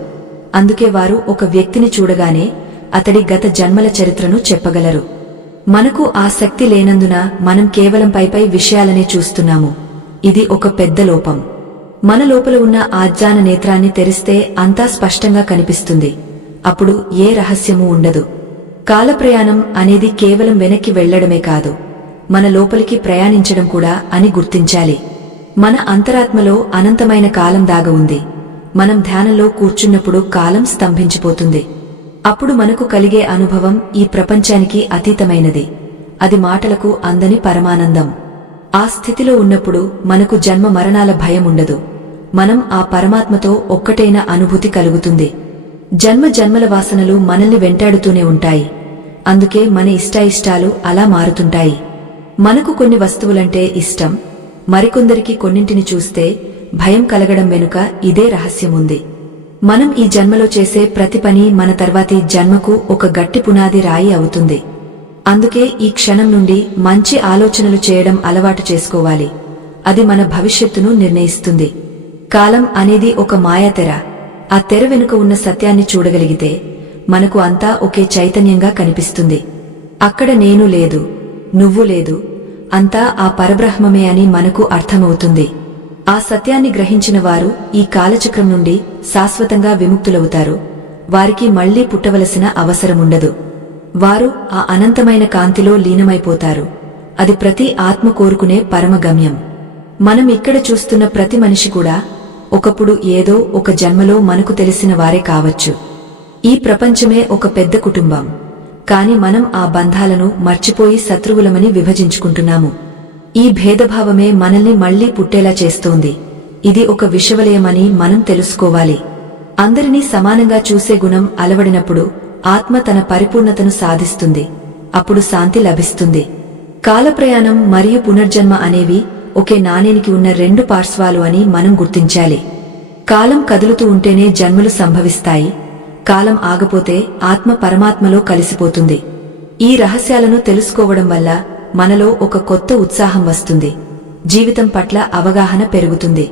అందుకే వారు ఒక వ్యక్తిని చూడగానే అతడి గత జన్మల చరిత్రను చెప్పగలరు. మనకు ఆ శక్తి లేనందున మనం కేవలం పైపై విషయాలనే చూస్తున్నాము. ఇది ఒక పెద్ద లోపం. మన లోపల ఉన్న ఆజ్ఞాన నేత్రాన్ని తెరిస్తే అంతా స్పష్టంగా కనిపిస్తుంది. అప్పుడు ఏ రహస్యమూ ఉండదు. కాలప్రయాణం అనేది కేవలం వెనక్కి వెళ్లడమే కాదు, మన లోపలికి ప్రయాణించడం కూడా అని గుర్తించాలి. మన అంతరాత్మలో అనంతమైన కాలం దాగ ఉంది. మనం ధ్యానంలో కూర్చున్నప్పుడు కాలం స్తంభించిపోతుంది. అప్పుడు మనకు కలిగే అనుభవం ఈ ప్రపంచానికి అతీతమైనది. అది మాటలకు అందని పరమానందం. ఆ స్థితిలో ఉన్నప్పుడు మనకు జన్మ మరణాల భయం ఉండదు. మనం ఆ పరమాత్మతో ఒక్కటైన అనుభూతి కలుగుతుంది. జన్మ జన్మల వాసనలు మనల్ని వెంటాడుతూనే ఉంటాయి. అందుకే మన ఇష్టాయిష్టాలు అలా మారుతుంటాయి. మనకు కొన్ని వస్తువులంటే ఇష్టం, మరికొందరికి కొన్నింటిని చూస్తే భయం కలగడం వెనుక ఇదే రహస్యముంది. మనం ఈ జన్మలో చేసే ప్రతి పని మన తర్వాతి జన్మకు ఒక గట్టి పునాది రాయి అవుతుంది. అందుకే ఈ క్షణం నుండి మంచి ఆలోచనలు చేయడం అలవాటు చేసుకోవాలి. అది మన భవిష్యత్తును నిర్ణయిస్తుంది. కాలం అనేది ఒక మాయాతెర. ఆ తెర వెనుక ఉన్న సత్యాన్ని చూడగలిగితే మనకు అంతా ఒకే చైతన్యంగా కనిపిస్తుంది. అక్కడ నేను లేదు, నువ్వు లేదు, అంతా ఆ పరబ్రహ్మమే అని మనకు అర్థమవుతుంది. ఆ సత్యాన్ని గ్రహించిన వారు ఈ కాలచక్రం నుండి శాశ్వతంగా విముక్తులవుతారు. వారికి మళ్లీ పుట్టవలసిన అవసరముండదు. వారు ఆ అనంతమైన కాంతిలో లీనమైపోతారు. అది ప్రతి ఆత్మ కోరుకునే పరమగమ్యం. మనం ఇక్కడ చూస్తున్న ప్రతి మనిషి కూడా ఒకప్పుడు ఏదో ఒక జన్మలో మనకు తెలిసిన వారే కావచ్చు. ఈ ప్రపంచమే ఒక పెద్ద కుటుంబం. కాని మనం ఆ బంధాలను మర్చిపోయి శత్రువులమని విభజించుకుంటున్నాము. ఈ భేదభావమే మనల్ని మళ్లీ పుట్టేలా చేస్తోంది. ఇది ఒక విషవలయమని మనం తెలుసుకోవాలి. అందరినీ సమానంగా చూసే గుణం అలవడినప్పుడు ఆత్మ తన పరిపూర్ణతను సాధిస్తుంది. అప్పుడు శాంతి లభిస్తుంది. కాలప్రయాణం మరియు పునర్జన్మ అనేవి ఒకే నాణేనికి ఉన్న రెండు పార్శ్వాలు అని మనం గుర్తించాలి. కాలం కదులుతూ ఉంటేనే జన్మలు సంభవిస్తాయి. కాలం ఆగపోతే ఆత్మ పరమాత్మలో కలిసిపోతుంది. ఈ రహస్యాలను తెలుసుకోవడం వల్ల మనలో ఒక కొత్త ఉత్సాహం వస్తుంది. జీవితం పట్ల అవగాహన పెరుగుతుంది.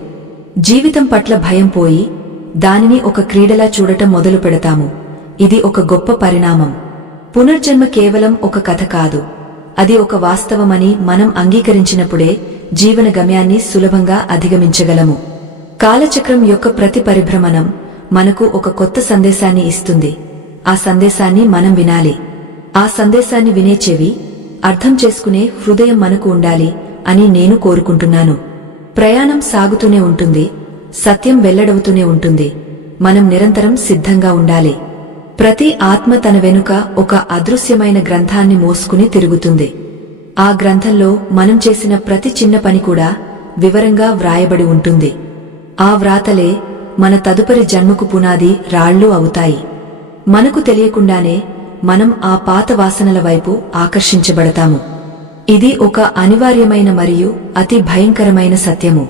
జీవితం పట్ల భయం పోయి దానిని ఒక క్రీడలా చూడటం మొదలు పెడతాము. ఇది ఒక గొప్ప పరిణామం. పునర్జన్మ కేవలం ఒక కథ కాదు, అది ఒక వాస్తవమని మనం అంగీకరించినప్పుడే జీవన గమ్యాన్ని సులభంగా అధిగమించగలము. కాలచక్రం యొక్క ప్రతి పరిభ్రమణం మనకు ఒక కొత్త సందేశాన్ని ఇస్తుంది. ఆ సందేశాన్ని మనం వినాలి. ఆ సందేశాన్ని వినే చెవి, అర్థం చేసుకునే హృదయం మనకు ఉండాలి అని నేను కోరుకుంటున్నాను. ప్రయాణం సాగుతూనే ఉంటుంది. సత్యం వెల్లడవుతూనే ఉంటుంది. మనం నిరంతరం సిద్ధంగా ఉండాలి. ప్రతి ఆత్మ తన వెనుక ఒక అదృశ్యమైన గ్రంథాన్ని మోసుకుని తిరుగుతుంది. ఆ గ్రంథంలో మనం చేసిన ప్రతి చిన్న పని కూడా వివరంగా వ్రాయబడి ఉంటుంది. ఆ వ్రాతలే మన తదుపరి జన్మకు పునాది రాళ్లు అవుతాయి. మనకు తెలియకుండానే మనం ఆ పాత వాసనల వైపు ఆకర్షించబడతాము. ఇది ఒక అనివార్యమైన మరియు అతి భయంకరమైన సత్యము.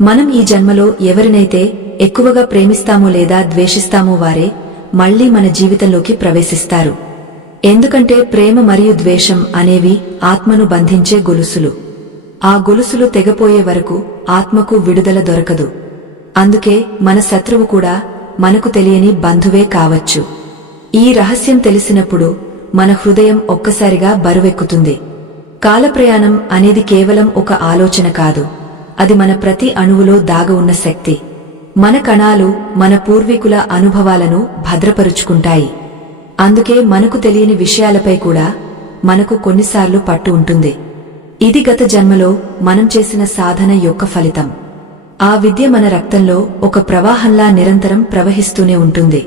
మనం ఈ జన్మలో ఎవరినైతే ఎక్కువగా ప్రేమిస్తామో లేదా ద్వేషిస్తామో వారే మళ్లీ మన జీవితంలోకి ప్రవేశిస్తారు. ఎందుకంటే ప్రేమ మరియు ద్వేషం అనేవి ఆత్మను బంధించే గొలుసులు. ఆ గొలుసులు తెగపోయే వరకు ఆత్మకు విడుదల దొరకదు. అందుకే మన శత్రువు కూడా మనకు తెలియని బంధువే కావచ్చు. ఈ రహస్యం తెలిసినప్పుడు మన హృదయం ఒక్కసారిగా బరువెక్కుతుంది. కాలప్రయాణం అనేది కేవలం ఒక ఆలోచన కాదు, అది మన ప్రతి అణువులో దాగ ఉన్న శక్తి. మన కణాలు మన పూర్వీకుల అనుభవాలను భద్రపరుచుకుంటాయి. అందుకే మనకు తెలియని విషయాలపై కూడా మనకు కొన్నిసార్లు పట్టు ఉంటుంది. ఇది గత జన్మలో మనం చేసిన సాధన యొక్క ఫలితం. ఆ విద్య మన రక్తంలో ఒక ప్రవాహంలా నిరంతరం ప్రవహిస్తూనే ఉంటుంది.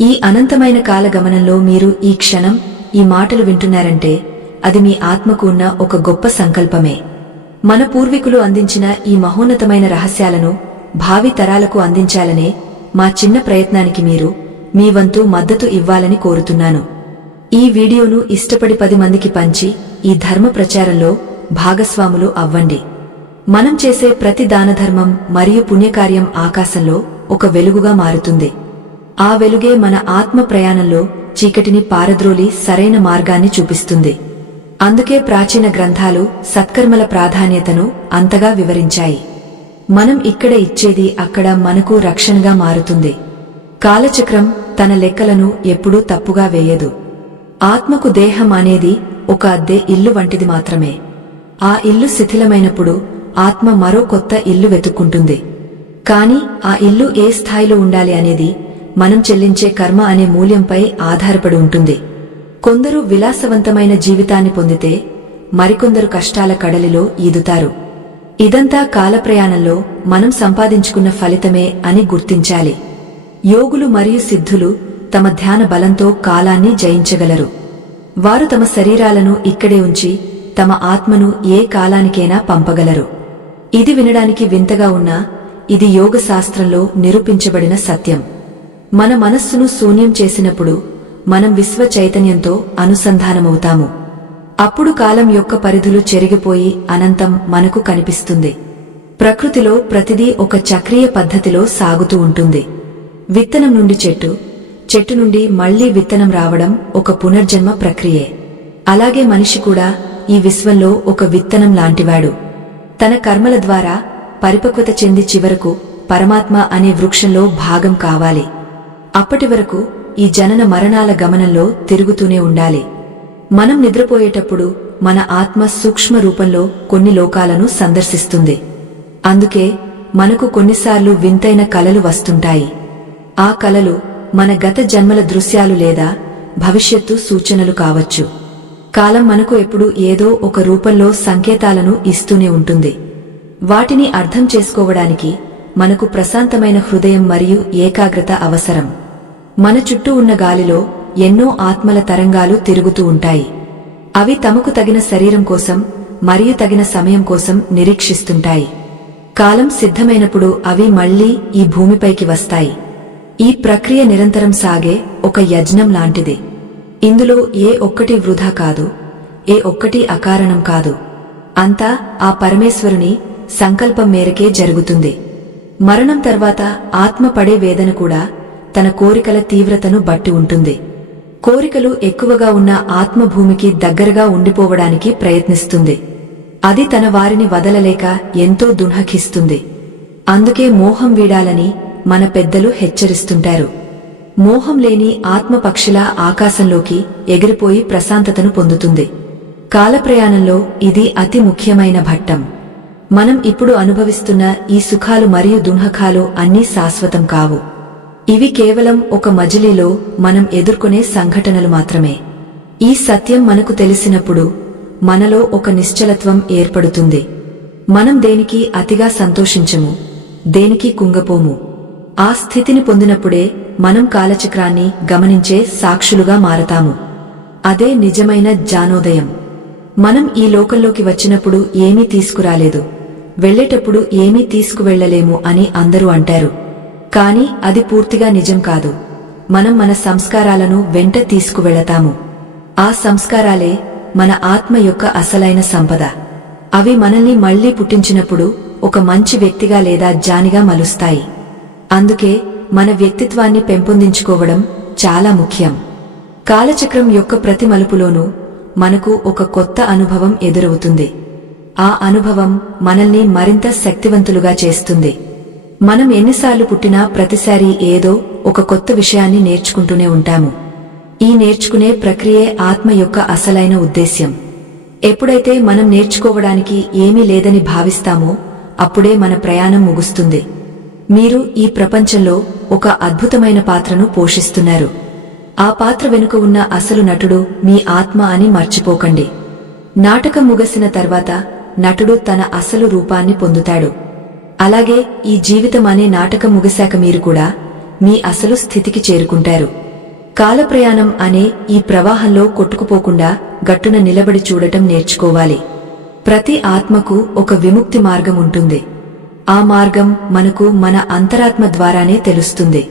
ఈ అనంతమైన కాలగమనంలో మీరు ఈ క్షణం ఈ మాటలు వింటున్నారంటే అది మీ ఆత్మకు ఉన్న ఒక గొప్ప సంకల్పమే. మన పూర్వీకులు అందించిన ఈ మహోన్నతమైన రహస్యాలను భావి తరాలకు అందించాలనే మా చిన్న ప్రయత్నానికి మీరు మీ వంతు మద్దతు ఇవ్వాలని కోరుతున్నాను. ఈ వీడియోను ఇష్టపడి 10 మందికి పంచి ఈ ధర్మ ప్రచారంలో భాగస్వాములు అవ్వండి. మనం చేసే ప్రతి దానధర్మం మరియు పుణ్యకార్యం ఆకాశంలో ఒక వెలుగుగా మారుతుంది. ఆ వెలుగే మన ఆత్మ ప్రయాణంలో చీకటిని పారద్రోలి సరైన మార్గాన్ని చూపిస్తుంది. అందుకే ప్రాచీన గ్రంథాలు సత్కర్మల ప్రాధాన్యతను అంతగా వివరించాయి. మనం ఇక్కడ ఇచ్చేది అక్కడ మనకు రక్షణగా మారుతుంది. కాలచక్రం తన లెక్కలను ఎప్పుడూ తప్పుగా వేయదు. ఆత్మకు దేహం అనేది ఒక అద్దె ఇల్లు వంటిది మాత్రమే. ఆ ఇల్లు శిథిలమైనప్పుడు ఆత్మ మరో కొత్త ఇల్లు వెతుక్కుంటుంది. కాని ఆ ఇల్లు ఏ స్థాయిలో ఉండాలి అనేది మనం చెల్లించే కర్మ అనే మూల్యంపై ఆధారపడి ఉంటుంది. కొందరు విలాసవంతమైన జీవితాన్ని పొందితే మరికొందరు కష్టాల కడలిలో ఈదుతారు. ఇదంతా కాలప్రయాణంలో మనం సంపాదించుకున్న ఫలితమే అని గుర్తించాలి. యోగులు మరియు సిద్ధులు తమ ధ్యాన బలంతో కాలాన్ని జయించగలరు. వారు తమ శరీరాలను ఇక్కడే ఉంచి తమ ఆత్మను ఏ కాలానికైనా పంపగలరు. ఇది వినడానికి వింతగా ఉన్నా ఇది యోగ శాస్త్రంలో నిరూపించబడిన సత్యం. మన మనస్సును శూన్యం చేసినప్పుడు మనం విశ్వ చైతన్యంతో అనుసంధానమవుతాము. అప్పుడు కాలం యొక్క పరిధులు చెరిగిపోయి అనంతం మనకు కనిపిస్తుంది. ప్రకృతిలో ప్రతిదీ ఒక చక్రీయ పద్ధతిలో సాగుతూ ఉంటుంది. విత్తనం నుండి చెట్టు, చెట్టు నుండి మళ్లీ విత్తనం రావడం ఒక పునర్జన్మ ప్రక్రియే. అలాగే మనిషి కూడా ఈ విశ్వంలో ఒక విత్తనం లాంటివాడు. తన కర్మల ద్వారా పరిపక్వత చెంది చివరకు పరమాత్మ అనే వృక్షంలో భాగం కావాలి. అప్పటి వరకు ఈ జనన మరణాల గమనంలో తిరుగుతూనే ఉండాలి. మనం నిద్రపోయేటప్పుడు మన ఆత్మ సూక్ష్మ రూపంలో కొన్ని లోకాలను సందర్శిస్తుంది. అందుకే మనకు కొన్నిసార్లు వింతైన కలలు వస్తుంటాయి. ఆ కలలు మన గత జన్మల దృశ్యాలు లేదా భవిష్యత్తు సూచనలు కావచ్చు. కాలం మనకు ఎప్పుడూ ఏదో ఒక రూపంలో సంకేతాలను ఇస్తూనే ఉంటుంది. వాటిని అర్థం చేసుకోవడానికి మనకు ప్రశాంతమైన హృదయం మరియు ఏకాగ్రత అవసరం. మన చుట్టూ ఉన్న గాలిలో ఎన్నో ఆత్మల తరంగాలు తిరుగుతూ ఉంటాయి. అవి తమకు తగిన శరీరం కోసం మరియు తగిన సమయం కోసం నిరీక్షిస్తుంటాయి. కాలం సిద్ధమైనప్పుడు అవి మళ్లీ ఈ భూమిపైకి వస్తాయి. ఈ ప్రక్రియ నిరంతరం సాగే ఒక యజ్ఞం లాంటిది. ఇందులో ఏ ఒక్కటి వృధా కాదు, ఏ ఒక్కటి అకారణం కాదు. అంతా ఆ పరమేశ్వరుని సంకల్పం మేరకే జరుగుతుంది. మరణం తర్వాత ఆత్మ పడే వేదన కూడా తన కోరికల తీవ్రతను బట్టి ఉంటుంది. కోరికలు ఎక్కువగా ఉన్న ఆత్మ భూమికి దగ్గరగా ఉండిపోవడానికి ప్రయత్నిస్తుంది. అది తన వారిని వదలలేక ఎంతో దున్హకిస్తుంది. అందుకే మోహం వీడాలని మన పెద్దలు హెచ్చరిస్తుంటారు. మోహం లేని ఆత్మ పక్షిలా ఆకాశంలోకి ఎగిరిపోయి ప్రశాంతతను పొందుతుంది. కాలప్రయాణంలో ఇది అతి ముఖ్యమైన ఘట్టం. మనం ఇప్పుడు అనుభవిస్తున్న ఈ సుఖాలు మరియు దున్హకాలు అన్నీ శాశ్వతం కావు. ఇవి కేవలం ఒక మజిలీలో మనం ఎదుర్కొనే సంఘటనలు మాత్రమే. ఈ సత్యం మనకు తెలిసినప్పుడు మనలో ఒక నిశ్చలత్వం ఏర్పడుతుంది. మనం దేనికి అతిగా సంతోషించము, దేనికి కుంగపోము. ఆ స్థితిని పొందినప్పుడే మనం కాలచక్రాన్ని గమనించే సాక్షులుగా మారతాము. అదే నిజమైన జ్ఞానోదయం. మనం ఈ లోకంలోకి వచ్చినప్పుడు ఏమీ తీసుకురాలేదు, వెళ్లేటప్పుడు ఏమీ తీసుకువెళ్లలేము అని అందరూ అంటారు. కాని అది పూర్తిగా నిజం కాదు. మనం మన సంస్కారాలను వెంట తీసుకువెళతాము. ఆ సంస్కారాలే మన ఆత్మ యొక్క అసలైన సంపద. అవి మనల్ని మళ్లీ పుట్టించినప్పుడు ఒక మంచి వ్యక్తిగా లేదా జ్ఞానిగా మలుస్తాయి. అందుకే మన వ్యక్తిత్వాన్ని పెంపొందించుకోవడం చాలా ముఖ్యం. కాలచక్రం యొక్క ప్రతి మలుపులోనూ మనకు ఒక కొత్త అనుభవం ఎదురవుతుంది. ఆ అనుభవం మనల్ని మరింత శక్తివంతులుగా చేస్తుంది. మనం ఎన్నిసార్లు పుట్టినా ప్రతిసారి ఏదో ఒక కొత్త విషయాన్ని నేర్చుకుంటూనే ఉంటాము. ఈ నేర్చుకునే ప్రక్రియే ఆత్మ యొక్క అసలైన ఉద్దేశ్యం. ఎప్పుడైతే మనం నేర్చుకోవడానికి ఏమీ లేదని భావిస్తామో అప్పుడే మన ప్రయాణం ముగుస్తుంది. మీరు ఈ ప్రపంచంలో ఒక అద్భుతమైన పాత్రను పోషిస్తున్నారు. ఆ పాత్ర వెనుక ఉన్న అసలు నటుడు మీ ఆత్మ అని మర్చిపోకండి. నాటకం ముగిసిన తర్వాత నటుడు తన అసలు రూపాన్ని పొందుతాడు. అలాగే ఈ జీవితం అనే నాటకం ముగిశాక మీరు కూడా మీ అసలు స్థితికి చేరుకుంటారు. కాలప్రయాణం అనే ఈ ప్రవాహంలో కొట్టుకుపోకుండా గట్టున నిలబడి చూడటం నేర్చుకోవాలి. ప్రతి ఆత్మకు ఒక విముక్తి మార్గం ఉంటుంది. ఆ మార్గం మనకు మన అంతరాత్మ ద్వారానే తెలుస్తుంది.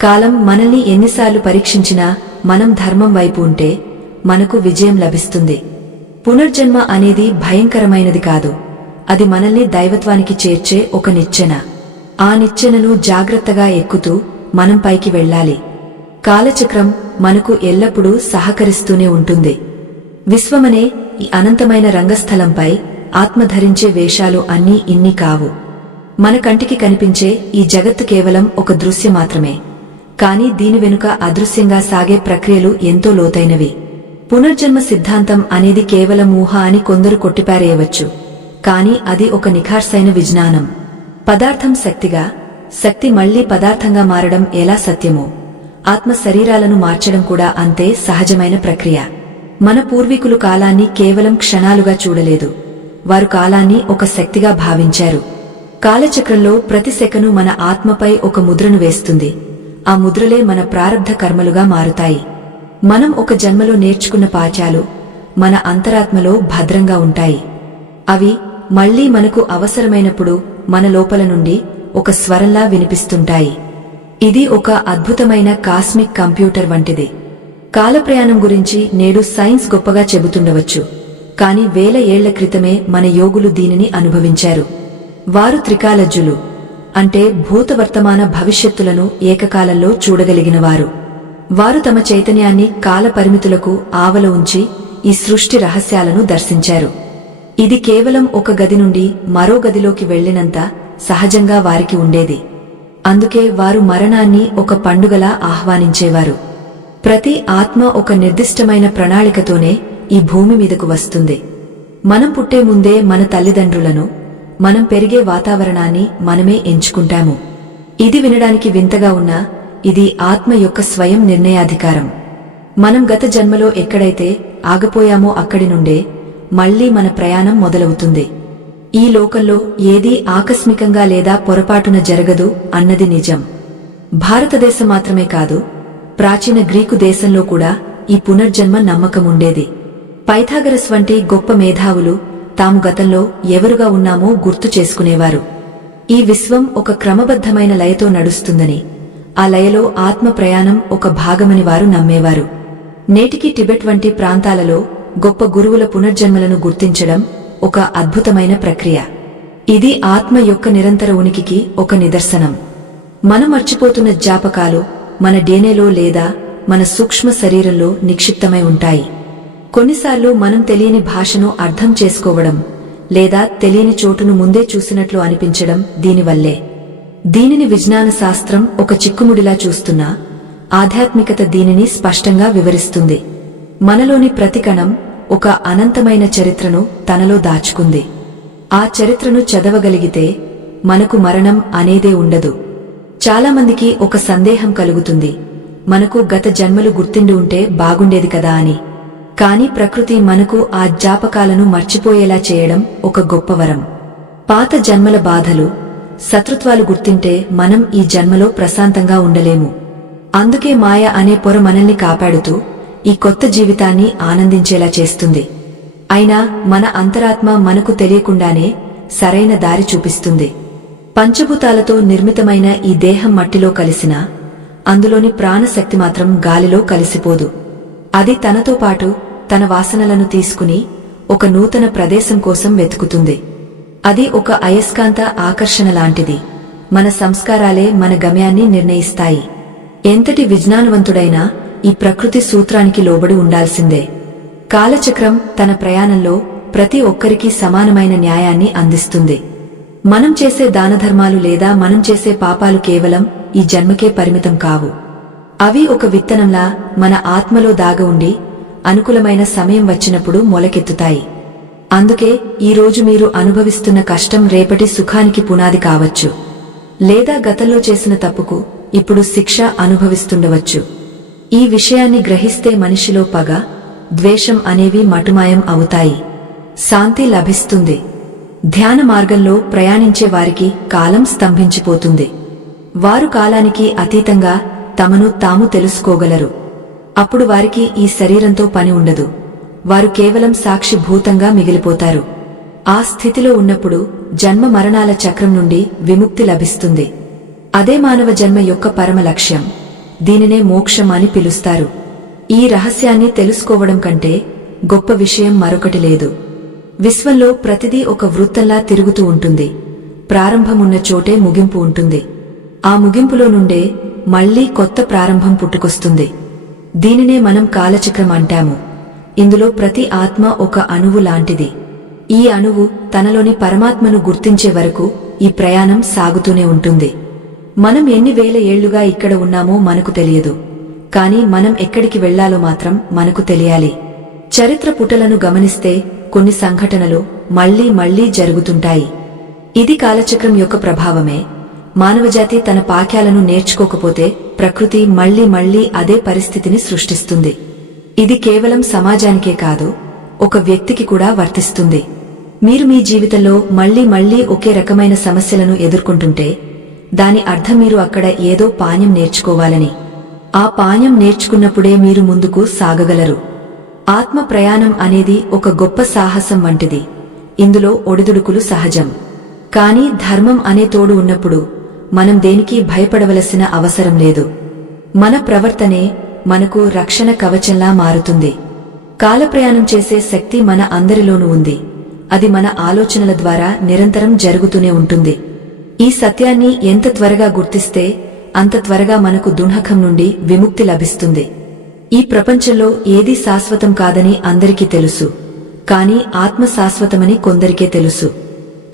కాలం మనల్ని ఎన్నిసార్లు పరీక్షించినా మనం ధర్మం వైపు ఉంటే మనకు విజయం లభిస్తుంది. పునర్జన్మ అనేది భయంకరమైనది కాదు. అది మనల్ని దైవత్వానికి చేర్చే ఒక నిచ్చెన. ఆ నిచ్చెనను జాగ్రత్తగా ఎక్కుతూ మనం పైకి వెళ్ళాలి. కాలచక్రం మనకు ఎల్లప్పుడూ సహకరిస్తూనే ఉంటుంది. విశ్వమనే ఈ అనంతమైన రంగస్థలంపై ఆత్మ ధరించే వేషాలు అన్నీ ఇన్ని కావు. మన కంటికి కనిపించే ఈ జగత్తు కేవలం ఒక దృశ్యం మాత్రమే. కాని దీని వెనుక అదృశ్యంగా సాగే ప్రక్రియలు ఎంతో లోతైనవి. పునర్జన్మ సిద్ధాంతం అనేది కేవలం ఊహ అని కొందరు కొట్టిపారేయవచ్చు. కాని అది ఒక నిఖార్సైన విజ్ఞానం. పదార్థం శక్తిగా, శక్తి మళ్లీ పదార్థంగా మారడం ఎలా సత్యమో ఆత్మ శరీరాలను మార్చడం కూడా అంతే సహజమైన ప్రక్రియ. మన పూర్వీకులు కాలాన్ని కేవలం క్షణాలుగా చూడలేదు. వారు కాలాన్ని ఒక శక్తిగా భావించారు. కాలచక్రంలో ప్రతి సెకను మన ఆత్మపై ఒక ముద్రను వేస్తుంది. ఆ ముద్రలే మన ప్రారబ్ధ కర్మలుగా మారుతాయి. మనం ఒక జన్మలో నేర్చుకున్న పాఠాలు మన అంతరాత్మలో భద్రంగా ఉంటాయి. అవి మళ్లీ మనకు అవసరమైనప్పుడు మన లోపల నుండి ఒక స్వరంలా వినిపిస్తుంటాయి. ఇది ఒక అద్భుతమైన కాస్మిక్ కంప్యూటర్ వంటిది. కాలప్రయాణం గురించి నేడు సైన్స్ గొప్పగా చెబుతుండవచ్చు. కాని వేల ఏళ్ల క్రితమే మన యోగులు దీనిని అనుభవించారు. వారు త్రికాలజ్జులు, అంటే భూత వర్తమాన భవిష్యత్తులను ఏకకాలంలో చూడగలిగినవారు. వారు తమ చైతన్యాన్ని కాల పరిమితులకు ఆవల ఉంచి ఈ సృష్టి రహస్యాలను దర్శించారు. ఇది కేవలం ఒక గది నుండి మరో గదిలోకి వెళ్లినంత సహజంగా వారికి ఉండేది. అందుకే వారు మరణాన్ని ఒక పండుగలా ఆహ్వానించేవారు. ప్రతి ఆత్మ ఒక నిర్దిష్టమైన ప్రణాళికతోనే ఈ భూమి మీదకు వస్తుంది. మనం పుట్టే ముందే మన తల్లిదండ్రులను, మనం పెరిగే వాతావరణాన్ని మనమే ఎంచుకుంటాము. ఇది వినడానికి వింతగా ఉన్నా ఇది ఆత్మ యొక్క స్వయం నిర్ణయాధికారం. మనం గత జన్మలో ఎక్కడైతే ఆగిపోయామో అక్కడి నుండే మళ్లీ మన ప్రయాణం మొదలవుతుంది. ఈ లోకంలో ఏదీ ఆకస్మికంగా లేదా పొరపాటున జరగదు అన్నది నిజం. భారతదేశం మాత్రమే కాదు, ప్రాచీన గ్రీకు దేశంలో కూడా ఈ పునర్జన్మ నమ్మకముండేది. పైథాగరస్ వంటి గొప్ప మేధావులు తాము గతంలో ఎవరుగా ఉన్నామో గుర్తు చేసుకునేవారు. ఈ విశ్వం ఒక క్రమబద్ధమైన లయతో నడుస్తుందని, ఆ లయలో ఆత్మ ప్రయాణం ఒక భాగమని వారు నమ్మేవారు. నేటికి టిబెట్ వంటి ప్రాంతాలలో గొప్ప గురువుల పునర్జన్మలను గుర్తించడం ఒక అద్భుతమైన ప్రక్రియ. ఇది ఆత్మ యొక్క నిరంతర ఉనికికి ఒక నిదర్శనం. మనం మర్చిపోతున్న జ్ఞాపకాలు మన డీఎన్ఏలో లేదా మన సూక్ష్మ శరీరంలో నిక్షిప్తమై ఉంటాయి. కొన్నిసార్లు మనం తెలియని భాషను అర్థం చేసుకోవడం లేదా తెలియని చోటును ముందే చూసినట్లు అనిపించడం దీనివల్లే. దీనిని విజ్ఞాన శాస్త్రం ఒక చిక్కుముడిలా చూస్తున్నా, ఆధ్యాత్మికత దీనిని స్పష్టంగా వివరిస్తుంది. మనలోని ప్రతి కణం ఒక అనంతమైన చరిత్రను తనలో దాచుకుంది. ఆ చరిత్రను చదవగలిగితే మనకు మరణం అనేదే ఉండదు. చాలామందికి ఒక సందేహం కలుగుతుంది, మనకు గత జన్మలు గుర్తిండి ఉంటే బాగుండేది కదా అని. కాని ప్రకృతి మనకు ఆ జ్ఞాపకాలను మర్చిపోయేలా చేయడం ఒక గొప్ప వరం. పాత జన్మల బాధలు, శత్రుత్వాలు గుర్తింటే మనం ఈ జన్మలో ప్రశాంతంగా ఉండలేము. అందుకే మాయ అనే పొర మనల్ని కాపాడుతూ ఈ కొత్త జీవితాన్ని ఆనందించేలా చేస్తుంది. అయినా మన అంతరాత్మ మనకు తెలియకుండానే సరైన దారి చూపిస్తుంది. పంచభూతాలతో నిర్మితమైన ఈ దేహం మట్టిలో కలిసినా అందులోని ప్రాణశక్తి మాత్రం గాలిలో కలిసిపోదు. అది తనతో పాటు తన వాసనలను తీసుకుని ఒక నూతన ప్రదేశం కోసం వెతుకుతుంది. అది ఒక అయస్కాంత ఆకర్షణ లాంటిది. మన సంస్కారాలే మన గమ్యాన్ని నిర్ణయిస్తాయి. ఎంతటి విజ్ఞానవంతుడైనా ఈ ప్రకృతి సూత్రానికి లోబడి ఉండాల్సిందే. కాలచక్రం తన ప్రయాణంలో ప్రతి ఒక్కరికి సమానమైన న్యాయాన్ని అందిస్తుంది. మనం చేసే దానధర్మాలు లేదా మనం చేసే పాపాలు కేవలం ఈ జన్మకే పరిమితం కావు. అవి ఒక విత్తనంలా మన ఆత్మలో దాగ ఉండి అనుకూలమైన సమయం వచ్చినప్పుడు మొలకెత్తుతాయి. అందుకే ఈరోజు మీరు అనుభవిస్తున్న కష్టం రేపటి సుఖానికి పునాది కావచ్చు. లేదా గతంలో చేసిన తప్పుకు ఇప్పుడు శిక్ష అనుభవిస్తుండవచ్చు. ఈ విషయాన్ని గ్రహిస్తే మనిషిలో పగ, ద్వేషం అనేవి మటుమాయం అవుతాయి. శాంతి లభిస్తుంది. ధ్యాన మార్గంలో ప్రయాణించే వారికి కాలం స్తంభించిపోతుంది. వారు కాలానికి అతీతంగా తమను తాము తెలుసుకోగలరు. అప్పుడు వారికి ఈ శరీరంతో పని ఉండదు. వారు కేవలం సాక్షిభూతంగా మిగిలిపోతారు. ఆ స్థితిలో ఉన్నప్పుడు జన్మ మరణాల చక్రం నుండి విముక్తి లభిస్తుంది. అదే మానవ జన్మ యొక్క పరమ లక్ష్యం. దీనినే మోక్షం అని పిలుస్తారు. ఈ రహస్యాన్ని తెలుసుకోవడం కంటే గొప్ప విషయం మరొకటి లేదు. విశ్వంలో ప్రతిదీ ఒక వృత్తంలా తిరుగుతూ ఉంటుంది. ప్రారంభమున్న చోటే ముగింపు ఉంటుంది. ఆ ముగింపులో నుండే మళ్లీ కొత్త ప్రారంభం పుట్టుకొస్తుంది. దీనినే మనం కాలచక్రం అంటాము. ఇందులో ప్రతి ఆత్మ ఒక అణువు లాంటిది. ఈ అణువు తనలోని పరమాత్మను గుర్తించే వరకు ఈ ప్రయాణం సాగుతూనే ఉంటుంది. మనం ఎన్ని వేల ఏళ్లుగా ఇక్కడ ఉన్నామో మనకు తెలియదు. కాని మనం ఎక్కడికి వెళ్లాలో మాత్రం మనకు తెలియాలి. చరిత్ర పుటలను గమనిస్తే కొన్ని సంఘటనలు మళ్లీ మళ్లీ జరుగుతుంటాయి. ఇది కాలచక్రం యొక్క ప్రభావమే. మానవజాతి తన పాక్యాలను నేర్చుకోకపోతే ప్రకృతి మళ్లీ మళ్లీ అదే పరిస్థితిని సృష్టిస్తుంది. ఇది కేవలం సమాజానికే కాదు, ఒక వ్యక్తికి కూడా వర్తిస్తుంది. మీరు మీ జీవితంలో మళ్లీ మళ్లీ ఒకే రకమైన సమస్యలను ఎదుర్కొంటుంటే దాని అర్థం మీరు అక్కడ ఏదో పాణ్యం నేర్చుకోవాలని. ఆ పాణ్యం నేర్చుకున్నప్పుడే మీరు ముందుకు సాగగలరు. ఆత్మ ప్రయాణం అనేది ఒక గొప్ప సాహసం వంటిది. ఇందులో ఒడిదుడుకులు సహజం. కాని ధర్మం అనే తోడు ఉన్నప్పుడు మనం దేనికి భయపడవలసిన అవసరం లేదు. మన ప్రవర్తనే మనకు రక్షణ కవచంలా మారుతుంది. కాలప్రయాణం చేసే శక్తి మన అందరిలోనూ ఉంది. అది మన ఆలోచనల ద్వారా నిరంతరం జరుగుతూనే ఉంటుంది. ఈ సత్యాన్ని ఎంత త్వరగా గుర్తిస్తే అంత త్వరగా మనకు దుఃఖం నుండి విముక్తి లభిస్తుంది. ఈ ప్రపంచంలో ఏదీ శాశ్వతం కాదని అందరికీ తెలుసు. కాని ఆత్మ శాశ్వతమని కొందరికే తెలుసు.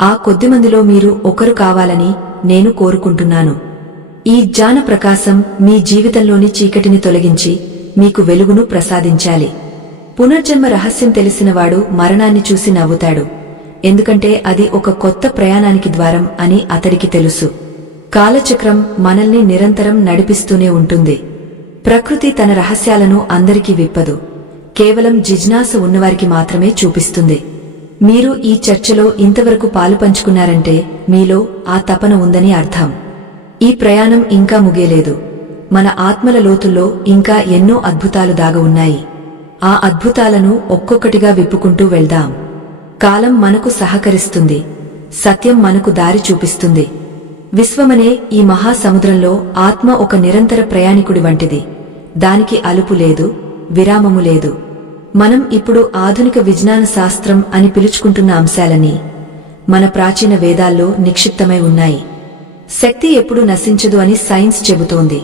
ఆ కొద్దిమందిలో మీరు ఒకరు కావాలని నేను కోరుకుంటున్నాను. ఈ జ్ఞాన ప్రకాశం మీ జీవితంలోని చీకటిని తొలగించి మీకు వెలుగును ప్రసాదించాలి. పునర్జన్మ రహస్యం తెలిసినవాడు మరణాన్ని చూసి నవ్వుతాడు. ఎందుకంటే అది ఒక కొత్త ప్రయాణానికి ద్వారం అని అతడికి తెలుసు. కాలచక్రం మనల్ని నిరంతరం నడిపిస్తూనే ఉంటుంది. ప్రకృతి తన రహస్యాలను అందరికీ విప్పదు. కేవలం జిజ్ఞాస ఉన్నవారికి మాత్రమే చూపిస్తుంది. మీరు ఈ చర్చలో ఇంతవరకు పాలుపంచుకున్నారంటే మీలో ఆ తపన ఉందని అర్థం. ఈ ప్రయాణం ఇంకా ముగియలేదు. మన ఆత్మల లోతుల్లో ఇంకా ఎన్నో అద్భుతాలు దాగి ఉన్నాయి. ఆ అద్భుతాలను ఒక్కొక్కటిగా విప్పుకుంటూ వెళ్దాం. కాలం మనకు సహకరిస్తుంది. సత్యం మనకు దారి చూపిస్తుంది. విశ్వమనే ఈ మహాసముద్రంలో ఆత్మ ఒక నిరంతర ప్రయాణికుడి వంటిది. దానికి అలుపు లేదు, విరామము లేదు. మనం ఇప్పుడు ఆధునిక విజ్ఞాన శాస్త్రం అని పిలుచుకుంటున్న అంశాలన్నీ మన ప్రాచీన వేదాల్లో నిక్షిప్తమై ఉన్నాయి. శక్తి ఎప్పుడూ నశించదు అని సైన్స్ చెబుతోంది.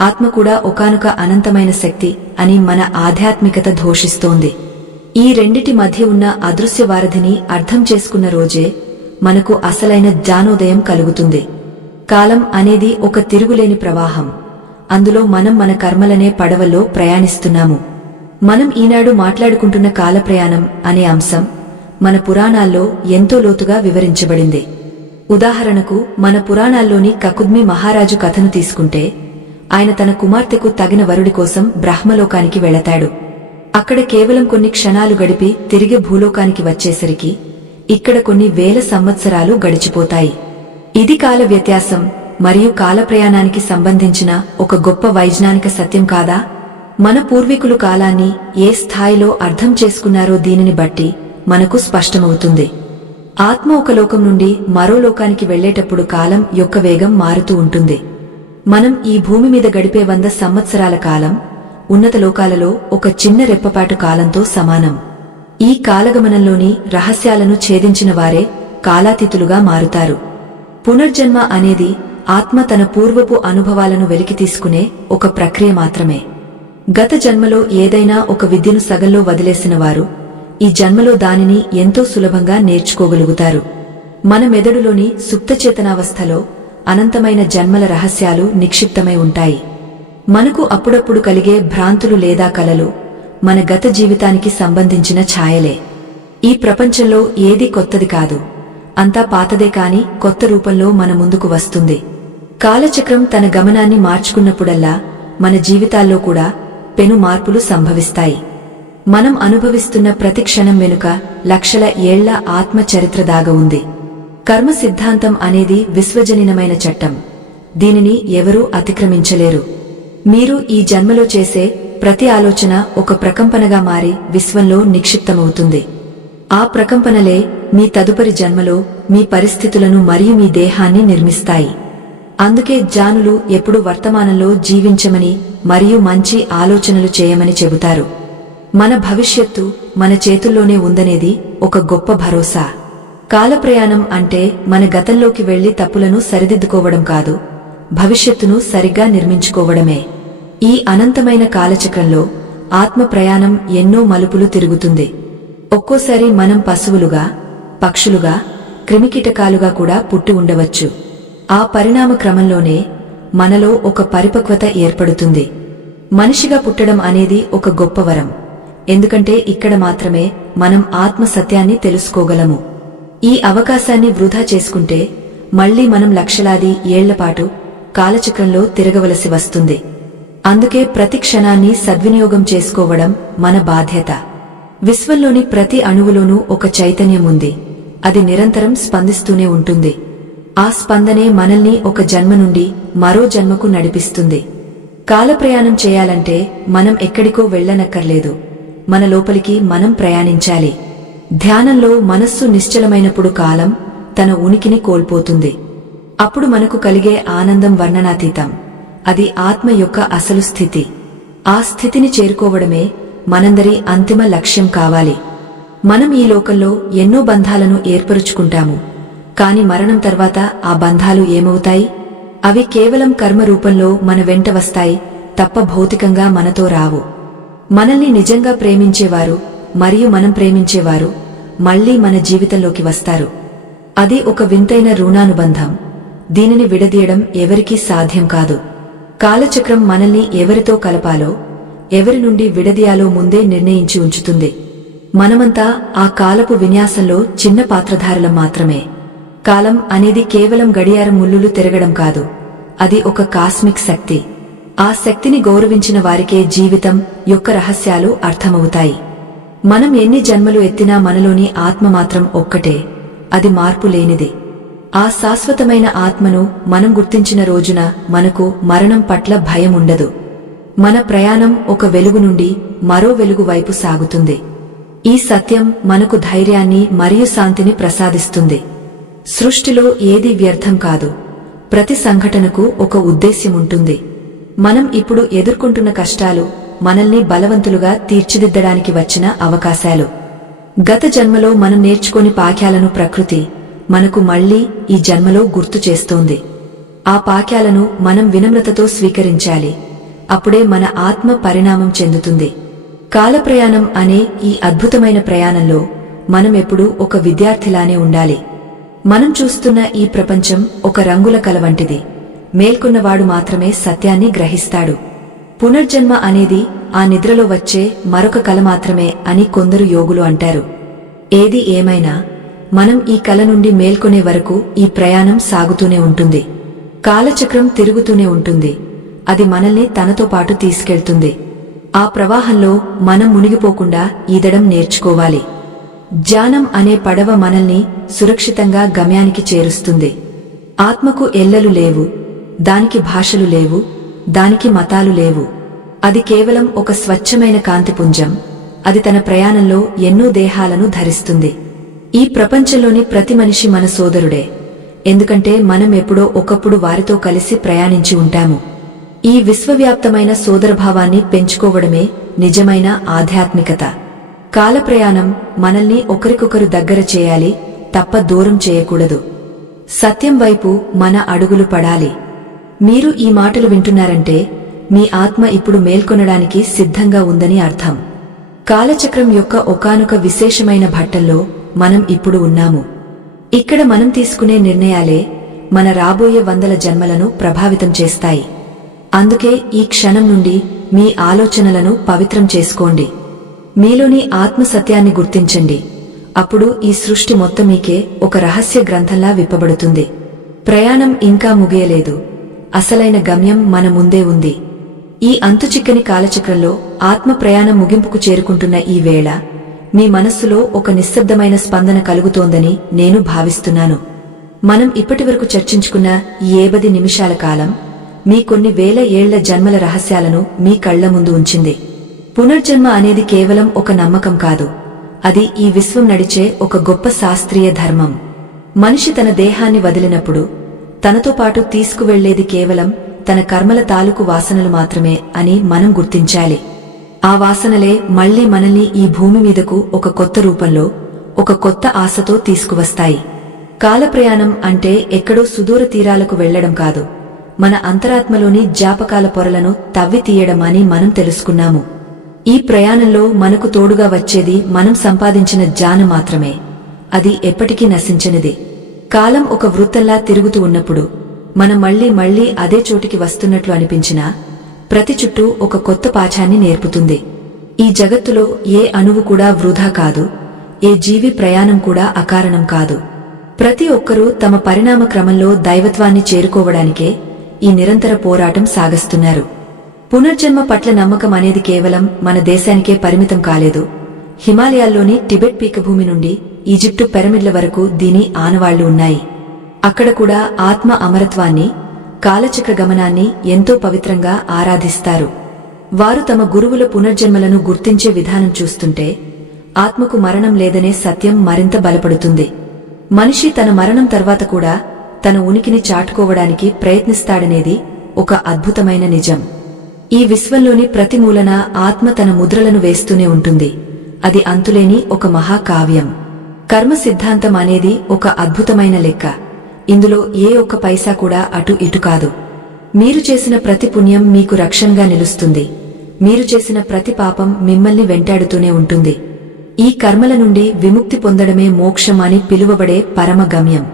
ఆత్మ కూడా ఒకానొక అనంతమైన శక్తి అని మన ఆధ్యాత్మికత ఘోషిస్తోంది. ఈ రెండిటి మధ్య ఉన్న అదృశ్య వారధిని అర్థం చేసుకున్న రోజే మనకు అసలైన జ్ఞానోదయం కలుగుతుంది. కాలం అనేది ఒక తిరుగులేని ప్రవాహం. అందులో మనం మన కర్మలనే పడవల్లో ప్రయాణిస్తున్నాము. మనం ఈనాడు మాట్లాడుకుంటున్న కాలప్రయాణం అనే అంశం మన పురాణాల్లో ఎంతో లోతుగా వివరించబడింది. ఉదాహరణకు మన పురాణాల్లోని కకుద్మి మహారాజు కథను తీసుకుంటే, ఆయన తన కుమార్తెకు తగిన వరుడి కోసం బ్రహ్మలోకానికి వెళతాడు. అక్కడ కేవలం కొన్ని క్షణాలు గడిపి తిరిగి భూలోకానికి వచ్చేసరికి ఇక్కడ కొన్ని వేల సంవత్సరాలు గడిచిపోతాయి. ఇది కాల వ్యత్యాసం మరియు కాలప్రయాణానికి సంబంధించిన ఒక గొప్ప వైజ్ఞానిక సత్యం కాదా? మన పూర్వీకులు కాలాన్ని ఏ స్థాయిలో అర్థం చేసుకున్నారో దీనిని బట్టి మనకు స్పష్టమవుతుంది. ఆత్మ ఒక లోకం నుండి మరో లోకానికి వెళ్లేటప్పుడు కాలం యొక్క వేగం మారుతూ ఉంటుంది. మనం ఈ భూమి మీద గడిపే 100 సంవత్సరాల కాలం ఉన్నత లోకాలలో ఒక చిన్న రెప్పపాటు కాలంతో సమానం. ఈ కాలగమనంలోని రహస్యాలను ఛేదించిన వారే కాలాతీతులుగా మారుతారు. పునర్జన్మ అనేది ఆత్మ తన పూర్వపు అనుభవాలను వెలికితీసుకునే ఒక ప్రక్రియ మాత్రమే. గత జన్మలో ఏదైనా ఒక విద్యను సగంలో వదిలేసిన వారు ఈ జన్మలో దానిని ఎంతో సులభంగా నేర్చుకోగలుగుతారు. మన మెదడులోని సుప్తచేతనావస్థలో అనంతమైన జన్మల రహస్యాలు నిక్షిప్తమై ఉంటాయి. మనకు అప్పుడప్పుడు కలిగే భ్రాంతులు లేదా కలలు మన గత జీవితానికి సంబంధించిన ఛాయలే. ఈ ప్రపంచంలో ఏదీ కొత్తది కాదు. అంతా పాతదే కాని కొత్త రూపంలో మన ముందుకు వస్తుంది. కాలచక్రం తన గమనాన్ని మార్చుకున్నప్పుడల్లా మన జీవితాల్లో కూడా పెను మార్పులు సంభవిస్తాయి. మనం అనుభవిస్తున్న ప్రతి క్షణం వెనుక లక్షల ఏళ్ల ఆత్మ చరిత్ర దాగ ఉంది. కర్మ సిద్ధాంతం అనేది విశ్వజనీనమైన చట్టం. దీనిని ఎవరూ అతిక్రమించలేరు. మీరు ఈ జన్మలో చేసే ప్రతి ఆలోచన ఒక ప్రకంపనగా మారి విశ్వంలో నిక్షిప్తమవుతుంది. ఆ ప్రకంపనలే మీ తదుపరి జన్మలో మీ పరిస్థితులను మరియు మీ దేహాన్ని నిర్మిస్తాయి. అందుకే జ్ఞానులు ఎప్పుడూ వర్తమానంలో జీవించమని మరియు మంచి ఆలోచనలు చేయమని చెబుతారు. మన భవిష్యత్తు మన చేతుల్లోనే ఉందనేది ఒక గొప్ప భరోసా. కాలప్రయాణం అంటే మన గతంలోకి వెళ్లి తప్పులను సరిదిద్దుకోవడం కాదు, భవిష్యత్తును సరిగ్గా నిర్మించుకోవడమే. ఈ అనంతమైన కాలచక్రంలో ఆత్మ ప్రయాణం ఎన్నో మలుపులు తిరుగుతుంది. ఒక్కోసారి మనం పశువులుగా, పక్షులుగా, క్రిమికీటకాలుగా కూడా పుట్టి ఉండవచ్చు. ఆ పరిణామ క్రమంలోనే మనలో ఒక పరిపక్వత ఏర్పడుతుంది. మనిషిగా పుట్టడం అనేది ఒక గొప్ప వరం. ఎందుకంటే ఇక్కడ మాత్రమే మనం ఆత్మ సత్యాన్ని తెలుసుకోగలము. ఈ అవకాశాన్ని వృధా చేసుకుంటే మళ్లీ మనం లక్షలాది ఏళ్లపాటు కాలచక్రంలో తిరగవలసి వస్తుంది. అందుకే ప్రతి క్షణాన్ని సద్వినియోగం చేసుకోవడం మన బాధ్యత. విశ్వంలోని ప్రతి అణువులోనూ ఒక చైతన్యం ఉంది. అది నిరంతరం స్పందిస్తూనే ఉంటుంది. ఆ స్పందనే మనల్ని ఒక జన్మ నుండి మరో జన్మకు నడిపిస్తుంది. కాలప్రయాణం చేయాలంటే మనం ఎక్కడికో వెళ్లనక్కర్లేదు. మన లోపలికి మనం ప్రయాణించాలి. ధ్యానంలో మనస్సు నిశ్చలమైనప్పుడు కాలం తన ఉనికిని కోల్పోతుంది. అప్పుడు మనకు కలిగే ఆనందం వర్ణనాతీతం. అది ఆత్మ యొక్క అసలు స్థితి. ఆ స్థితిని చేరుకోవడమే మనందరి అంతిమ లక్ష్యం కావాలి. మనం ఈ లోకంలో ఎన్నో బంధాలను ఏర్పరుచుకుంటాము. కాని మరణం తర్వాత ఆ బంధాలు ఏమవుతాయి? అవి కేవలం కర్మ రూపంలో మన వెంట వస్తాయి తప్ప భౌతికంగా మనతో రావు. మనల్ని నిజంగా ప్రేమించేవారు మరియు మనం ప్రేమించేవారు మళ్లీ మన జీవితంలోకి వస్తారు. అది ఒక వింతైన రుణానుబంధం. దీనిని విడదీయడం ఎవరికీ సాధ్యం కాదు. కాలచక్రం మనల్ని ఎవరితో కలపాలో, ఎవరి నుండి విడదీయాలో ముందే నిర్ణయించి ఉంచుతుంది. మనమంతా ఆ కాలపు విన్యాసంలో చిన్న పాత్రధారులం మాత్రమే. కాలం అనేది కేవలం గడియారం ముల్లులు తిరగడం కాదు. అది ఒక కాస్మిక్ శక్తి. ఆ శక్తిని గౌరవించిన వారికే జీవితం యొక్క రహస్యాలు అర్థమవుతాయి. మనం ఎన్ని జన్మలు ఎత్తినా మనలోని ఆత్మ మాత్రం ఒక్కటే, అది మార్పు లేనిది. ఆ శాశ్వతమైన ఆత్మను మనం గుర్తించిన రోజున మనకు మరణం పట్ల భయం ఉండదు. మన ప్రయాణం ఒక వెలుగు నుండి మరో వెలుగు వైపు సాగుతుంది. ఈ సత్యం మనకు ధైర్యాన్ని మరియు శాంతిని ప్రసాదిస్తుంది. సృష్టిలో ఏదీ వ్యర్థం కాదు. ప్రతి సంఘటనకు ఒక ఉద్దేశ్యముంటుంది. మనం ఇప్పుడు ఎదుర్కొంటున్న కష్టాలు మనల్ని బలవంతులుగా తీర్చిదిద్దడానికి వచ్చిన అవకాశాలు. గత జన్మలో మనం నేర్చుకోని పాఠాలను ప్రకృతి మనకు మళ్లీ ఈ జన్మలో గుర్తు చేస్తోంది. ఆ పాఠాలను మనం వినమ్రతతో స్వీకరించాలి. అప్పుడే మన ఆత్మ పరిణామం చెందుతుంది. కాలప్రయాణం అనే ఈ అద్భుతమైన ప్రయాణంలో మనం ఎప్పుడూ ఒక విద్యార్థిలానే ఉండాలి. మనం చూస్తున్న ఈ ప్రపంచం ఒక రంగుల కల వంటిది. మేల్కొన్నవాడు మాత్రమే సత్యాన్ని గ్రహిస్తాడు. పునర్జన్మ అనేది ఆ నిద్రలో వచ్చే మరొక కల మాత్రమే అని కొందరు యోగులు అంటారు. ఏది ఏమైనా మనం ఈ కల నుండి మేల్కొనే వరకు ఈ ప్రయాణం సాగుతూనే ఉంటుంది. కాలచక్రం తిరుగుతూనే ఉంటుంది. అది మనల్ని తనతో పాటు తీసుకెళ్తుంది. ఆ ప్రవాహంలో మనం మునిగిపోకుండా ఈదడం నేర్చుకోవాలి. జ్ఞానం అనే పడవ మనల్ని సురక్షితంగా గమ్యానికి చేరుస్తుంది. ఆత్మకు ఎల్లలు లేవు, దానికి భాషలు లేవు, దానికి మతాలు లేవు. అది కేవలం ఒక స్వచ్ఛమైన కాంతిపుంజం. అది తన ప్రయాణంలో ఎన్నో దేహాలను ధరిస్తుంది. ఈ ప్రపంచంలోని ప్రతి మనిషి మన సోదరుడే, ఎందుకంటే మనం ఎప్పుడో ఒకప్పుడు వారితో కలిసి ప్రయాణించి ఉంటాము. ఈ విశ్వవ్యాప్తమైన సోదరభావాన్ని పెంచుకోవడమే నిజమైన ఆధ్యాత్మికత. కాలప్రయాణం మనల్ని ఒకరికొకరు దగ్గర చేయాలి, తప్ప దూరం చేయకూడదు. సత్యం వైపు మన అడుగులు పడాలి. మీరు ఈ మాటలు వింటున్నారంటే మీ ఆత్మ ఇప్పుడు మేల్కొనడానికి సిద్ధంగా ఉందని అర్థం. కాలచక్రం యొక్క ఒకానొక విశేషమైన భట్టంలో మనం ఇప్పుడు ఉన్నాము. ఇక్కడ మనం తీసుకునే నిర్ణయాలే మన రాబోయే వందల జన్మలను ప్రభావితం చేస్తాయి. అందుకే ఈ క్షణం నుండి మీ ఆలోచనలను పవిత్రం చేసుకోండి. మీలోని ఆత్మసత్యాన్ని గుర్తించండి. అప్పుడు ఈ సృష్టి మొత్తం మీకే ఒక రహస్య గ్రంథంలా విప్పబడుతుంది. ప్రయాణం ఇంకా ముగియలేదు. అసలైన గమ్యం మన ముందే ఉంది. ఈ అంతుచిక్కని కాలచక్రంలో ఆత్మ ప్రయాణం ముగింపుకు చేరుకుంటున్న ఈ వేళ మీ మనస్సులో ఒక నిశ్శబ్దమైన స్పందన కలుగుతోందని నేను భావిస్తున్నాను. మనం ఇప్పటివరకు చర్చించుకున్న ఈ 70 నిమిషాల కాలం మీ కొన్ని వేల ఏళ్ల జన్మల రహస్యాలను మీ కళ్ల ముందు ఉంచింది. పునర్జన్మ అనేది కేవలం ఒక నమ్మకం కాదు, అది ఈ విశ్వం నడిచే ఒక గొప్ప శాస్త్రీయ ధర్మం. మనిషి తన దేహాన్ని వదిలినప్పుడు తనతో పాటు తీసుకువెళ్లేది కేవలం తన కర్మల తాలూకు వాసనలు మాత్రమే అని మనం గుర్తించాలి. ఆ వాసనలే మళ్లీ మనల్ని ఈ భూమి మీదకు ఒక కొత్త రూపంలో, ఒక కొత్త ఆశతో తీసుకువస్తాయి. కాలప్రయాణం అంటే ఎక్కడో సుదూర తీరాలకు వెళ్లడం కాదు, మన అంతరాత్మలోని జ్ఞాపకాల పొరలను తవ్వి తీయడం అని మనం తెలుసుకున్నాము. ఈ ప్రయాణంలో మనకు తోడుగా వచ్చేది మనం సంపాదించిన జ్ఞానం మాత్రమే. అది ఎప్పటికీ నశించనిది. కాలం ఒక వృత్తంలా తిరుగుతూ ఉన్నప్పుడు మనం మళ్లీ అదే చోటికి వస్తున్నట్లు అనిపించినా ప్రతి చుట్టూ ఒక కొత్త పాఠాన్ని నేర్పుతుంది. ఈ జగత్తులో ఏ అణువు కూడా వృధా కాదు, ఏ జీవి ప్రయాణం కూడా అకారణం కాదు. ప్రతి ఒక్కరూ తమ పరిణామ క్రమంలో దైవత్వాన్ని చేరుకోవడానికే ఈ నిరంతర పోరాటం సాగిస్తున్నారు. పునర్జన్మ పట్ల నమ్మకం అనేది కేవలం మన దేశానికే పరిమితం కాలేదు. హిమాలయాల్లోని టిబెట్ పీకభూమి నుండి ఈజిప్టు పిరమిడ్ల వరకు దీని ఆనవాళ్లు ఉన్నాయి. అక్కడ కూడా ఆత్మ అమరత్వాన్ని, కాలచక్ర గమనాన్ని ఎంతో పవిత్రంగా ఆరాధిస్తారు. వారు తమ గురువుల పునర్జన్మలను గుర్తించే విధానం చూస్తుంటే ఆత్మకు మరణం లేదనే సత్యం మరింత బలపడుతుంది. మనిషి తన మరణం తర్వాత కూడా తన ఉనికిని చాటుకోవడానికి ప్రయత్నిస్తాడనేది ఒక అద్భుతమైన నిజం. ఈ విశ్వంలోని ప్రతి మూలన ఆత్మ తన ముద్రలను వేస్తూనే ఉంటుంది. అది అంతులేని ఒక మహాకావ్యం. కర్మ సిద్ధాంతం అనేది ఒక అద్భుతమైన లెక్క. ఇందులో ఏ ఒక్క పైసా కూడా అటు ఇటు కాదు. మీరు చేసిన ప్రతి పుణ్యం మీకు రక్షణగా నిలుస్తుంది. మీరు చేసిన ప్రతి పాపం మిమ్మల్ని వెంటాడుతూనే ఉంటుంది. ఈ కర్మల నుండి విముక్తి పొందడమే మోక్షం అని పిలువబడే పరమ గమ్యం.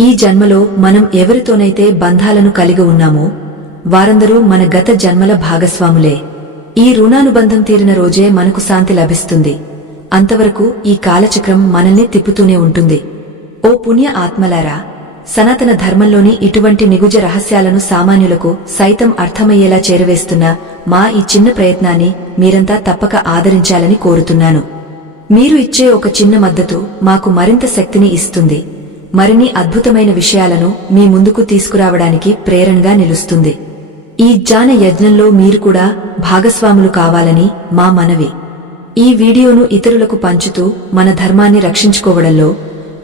ఈ జన్మలో మనం ఎవరితోనైతే బంధాలను కలిగి ఉన్నామో వారందరూ మన గత జన్మల భాగస్వాములే. ఈ రుణానుబంధం తీరిన రోజే మనకు శాంతి లభిస్తుంది. అంతవరకు ఈ కాలచక్రం మనల్ని తిప్పుతూనే ఉంటుంది. ఓ పుణ్య ఆత్మలారా, సనాతన ధర్మంలోని ఇటువంటి నిగుజ రహస్యాలను సామాన్యులకు సైతం అర్థమయ్యేలా చేరవేస్తున్న మా ఈ చిన్న ప్రయత్నాన్ని మీరంతా తప్పక ఆదరించాలని కోరుతున్నాను. మీరు ఇచ్చే ఒక చిన్న మద్దతు మాకు మరింత శక్తిని ఇస్తుంది, మరిన్ని అద్భుతమైన విషయాలను మీ ముందుకు తీసుకురావడానికి ప్రేరణగా నిలుస్తుంది. ఈ జ్ఞాన యజ్ఞంలో మీరు కూడా భాగస్వాములు కావాలని మా మనవి. ఈ వీడియోను ఇతరులకు పంచుతూ మన ధర్మాన్ని రక్షించుకోవడంలో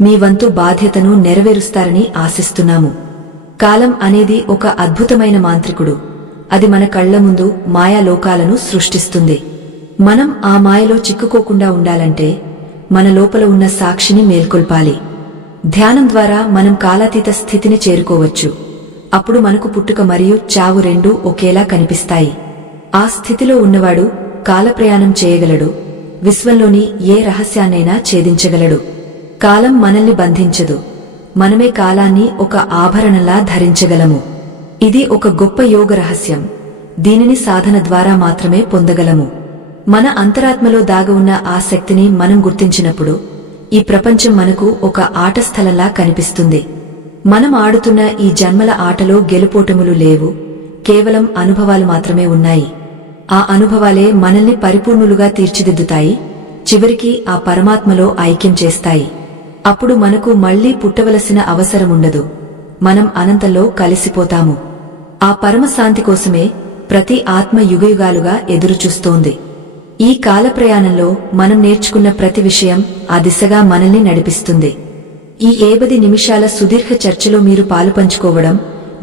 మీ వంతు బాధ్యతను నెరవేరుస్తారని ఆశిస్తున్నాము. కాలం అనేది ఒక అద్భుతమైన మాంత్రికుడు. అది మన కళ్ల ముందు మాయాలోకాలను సృష్టిస్తుంది. మనం ఆ మాయలో చిక్కుకోకుండా ఉండాలంటే మన లోపల ఉన్న సాక్షిని మేల్కొల్పాలి. ధ్యానం ద్వారా మనం కాలాతీత స్థితిని చేరుకోవచ్చు. అప్పుడు మనకు పుట్టుక మరియు చావు రెండూ ఒకేలా కనిపిస్తాయి. ఆ స్థితిలో ఉన్నవాడు కాలప్రయాణం చేయగలడు, విశ్వంలోని ఏ రహస్యాన్నైనా ఛేదించగలడు. కాలం మనల్ని బంధించదు, మనమే కాలాన్ని ఒక ఆభరణంలా ధరించగలము. ఇది ఒక గొప్ప యోగ రహస్యం. దీనిని సాధన ద్వారా మాత్రమే పొందగలము. మన అంతరాత్మలో దాగి ఉన్న ఆ శక్తిని మనం గుర్తించినప్పుడు ఈ ప్రపంచం మనకు ఒక ఆట స్థలంలా కనిపిస్తుంది. మనం ఆడుతున్న ఈ జన్మల ఆటలో గెలుపోటములు లేవు, కేవలం అనుభవాలు మాత్రమే ఉన్నాయి. ఆ అనుభవాలే మనల్ని పరిపూర్ణులుగా తీర్చిదిద్దుతాయి, చివరికి ఆ పరమాత్మలో ఐక్యం చేస్తాయి. అప్పుడు మనకు మళ్లీ పుట్టవలసిన అవసరముండదు. మనం అనంతంలో కలిసిపోతాము. ఆ పరమశాంతి కోసమే ప్రతి ఆత్మ యుగయుగాలుగా ఎదురుచూస్తోంది. ఈ కాలప్రయాణంలో మనం నేర్చుకున్న ప్రతి విషయం ఆ దిశగా మనల్ని నడిపిస్తుంది. ఈ 70 నిమిషాల సుదీర్ఘ చర్చలో మీరు పాలుపంచుకోవడం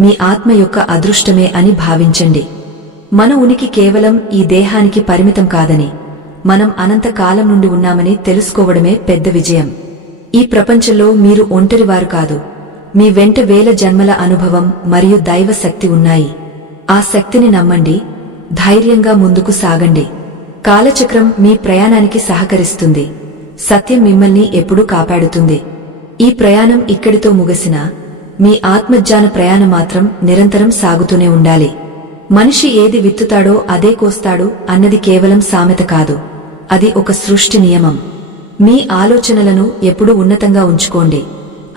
మీ ఆత్మ యొక్క అదృష్టమే అని భావించండి. మన ఉనికి కేవలం ఈ దేహానికి పరిమితం కాదని, మనం అనంత కాలం నుండి ఉన్నామని తెలుసుకోవడమే పెద్ద విజయం. ఈ ప్రపంచంలో మీరు ఒంటరివారు కాదు. మీ వెంట వేల జన్మల అనుభవం మరియు దైవ శక్తి ఉన్నాయి. ఆ శక్తిని నమ్మండి, ధైర్యంగా ముందుకు సాగండి. కాలచక్రం మీ ప్రయాణానికి సహకరిస్తుంది. సత్యం మిమ్మల్ని ఎప్పుడూ కాపాడుతుంది. ఈ ప్రయాణం ఇక్కడితో ముగిసినా మీ ఆత్మజ్ఞాన ప్రయాణం మాత్రం నిరంతరం సాగుతూనే ఉండాలి. మనిషి ఏది విత్తుతాడో అదే కోస్తాడు అన్నది కేవలం సామెత కాదు, అది ఒక సృష్టి నియమం. మీ ఆలోచనలను ఎప్పుడూ ఉన్నతంగా ఉంచుకోండి.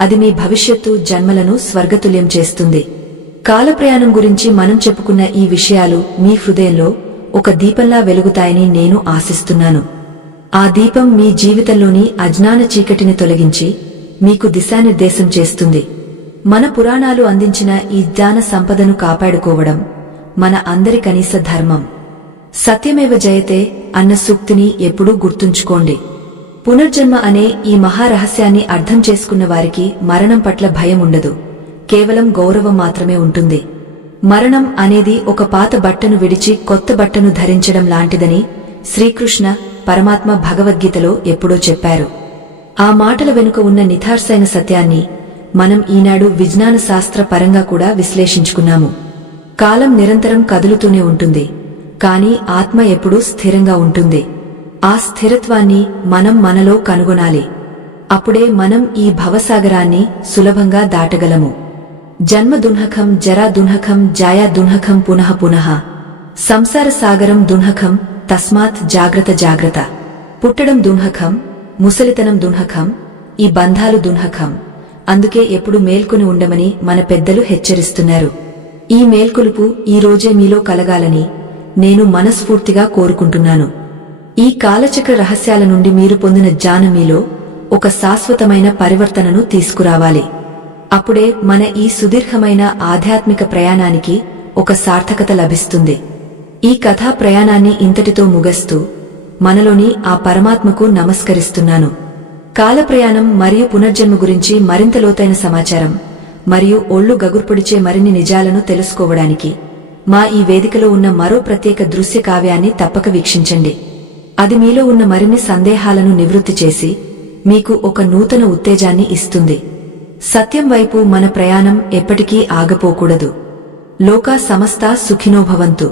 అది మీ భవిష్యత్తు జన్మలను స్వర్గతుల్యం చేస్తుంది. కాలప్రయాణం గురించి మనం చెప్పుకున్న ఈ విషయాలు మీ హృదయంలో ఒక దీపంలా వెలుగుతాయని నేను ఆశిస్తున్నాను. ఆ దీపం మీ జీవితంలోని అజ్ఞాన చీకటిని తొలగించి మీకు దిశానిర్దేశం చేస్తుంది. మన పురాణాలు అందించిన ఈ జ్ఞాన సంపదను కాపాడుకోవడం మన అందరి కనీస ధర్మం. సత్యమేవ జయతే అన్న సూక్తిని ఎప్పుడూ గుర్తుంచుకోండి. పునర్జన్మ అనే ఈ మహారహస్యాన్ని అర్థం చేసుకున్న వారికి మరణం పట్ల భయం ఉండదు, కేవలం గౌరవం మాత్రమే ఉంటుంది. మరణం అనేది ఒక పాత బట్టను విడిచి కొత్త బట్టను ధరించడం లాంటిదని శ్రీకృష్ణ పరమాత్మ భగవద్గీతలో ఎప్పుడో చెప్పారు. ఆ మాటల వెనుక ఉన్న నిథార్సైన సత్యాన్ని మనం ఈనాడు విజ్ఞాన శాస్త్ర పరంగా కూడా విశ్లేషించుకున్నాము. కాలం నిరంతరం కదులుతూనే ఉంటుంది, కానీ ఆత్మ ఎప్పుడూ స్థిరంగా ఉంటుంది. ఆ స్థిరత్వాన్ని మనం మనలో కనుగొనాలి. అప్పుడే మనం ఈ భవసాగరాన్ని సులభంగా దాటగలము. జన్మ దున్హకం, జరా దున్హకం, జాయా దున్హకం, పునః పునః సంసార సాగరం దున్హకం, తస్మాత్ జాగ్రత్త జాగ్రత్త. పుట్టడం దున్హకం, ముసలితనం దున్హకం, ఈ బంధాలు దున్హకం. అందుకే ఎప్పుడు మేల్కొని ఉండమని మన పెద్దలు హెచ్చరిస్తున్నారు. ఈ మేల్కొలుపు ఈ రోజే మీలో కలగాలని నేను మనస్ఫూర్తిగా కోరుకుంటున్నాను. ఈ కాలచక్ర రహస్యాల నుండి మీరు పొందిన జ్ఞానం మీలో ఒక శాశ్వతమైన పరివర్తనను తీసుకురావాలి. అప్పుడే మన ఈ సుదీర్ఘమైన ఆధ్యాత్మిక ప్రయాణానికి ఒక సార్థకత లభిస్తుంది. ఈ కథా ప్రయాణాన్ని ఇంతటితో ముగస్తూ మనలోని ఆ పరమాత్మకు నమస్కరిస్తున్నాను. కాలప్రయాణం మరియు పునర్జన్మ గురించి మరింత లోతైన సమాచారం మరియు ఒళ్ళు గగుర్పొడిచే మరిన్ని నిజాలను తెలుసుకోవడానికి మా ఈ వేదికలో ఉన్న మరో ప్రత్యేక దృశ్య కావ్యాన్ని తప్పక వీక్షించండి. అది మీలో ఉన్న మరిన్ని సందేహాలను నివృత్తి చేసి మీకు ఒక నూతన ఉత్తేజాన్ని ఇస్తుంది. సత్యం వైపు మన ప్రయాణం ఎప్పటికీ ఆగపోకూడదు. లోకా సమస్తా సుఖినో భవంతు.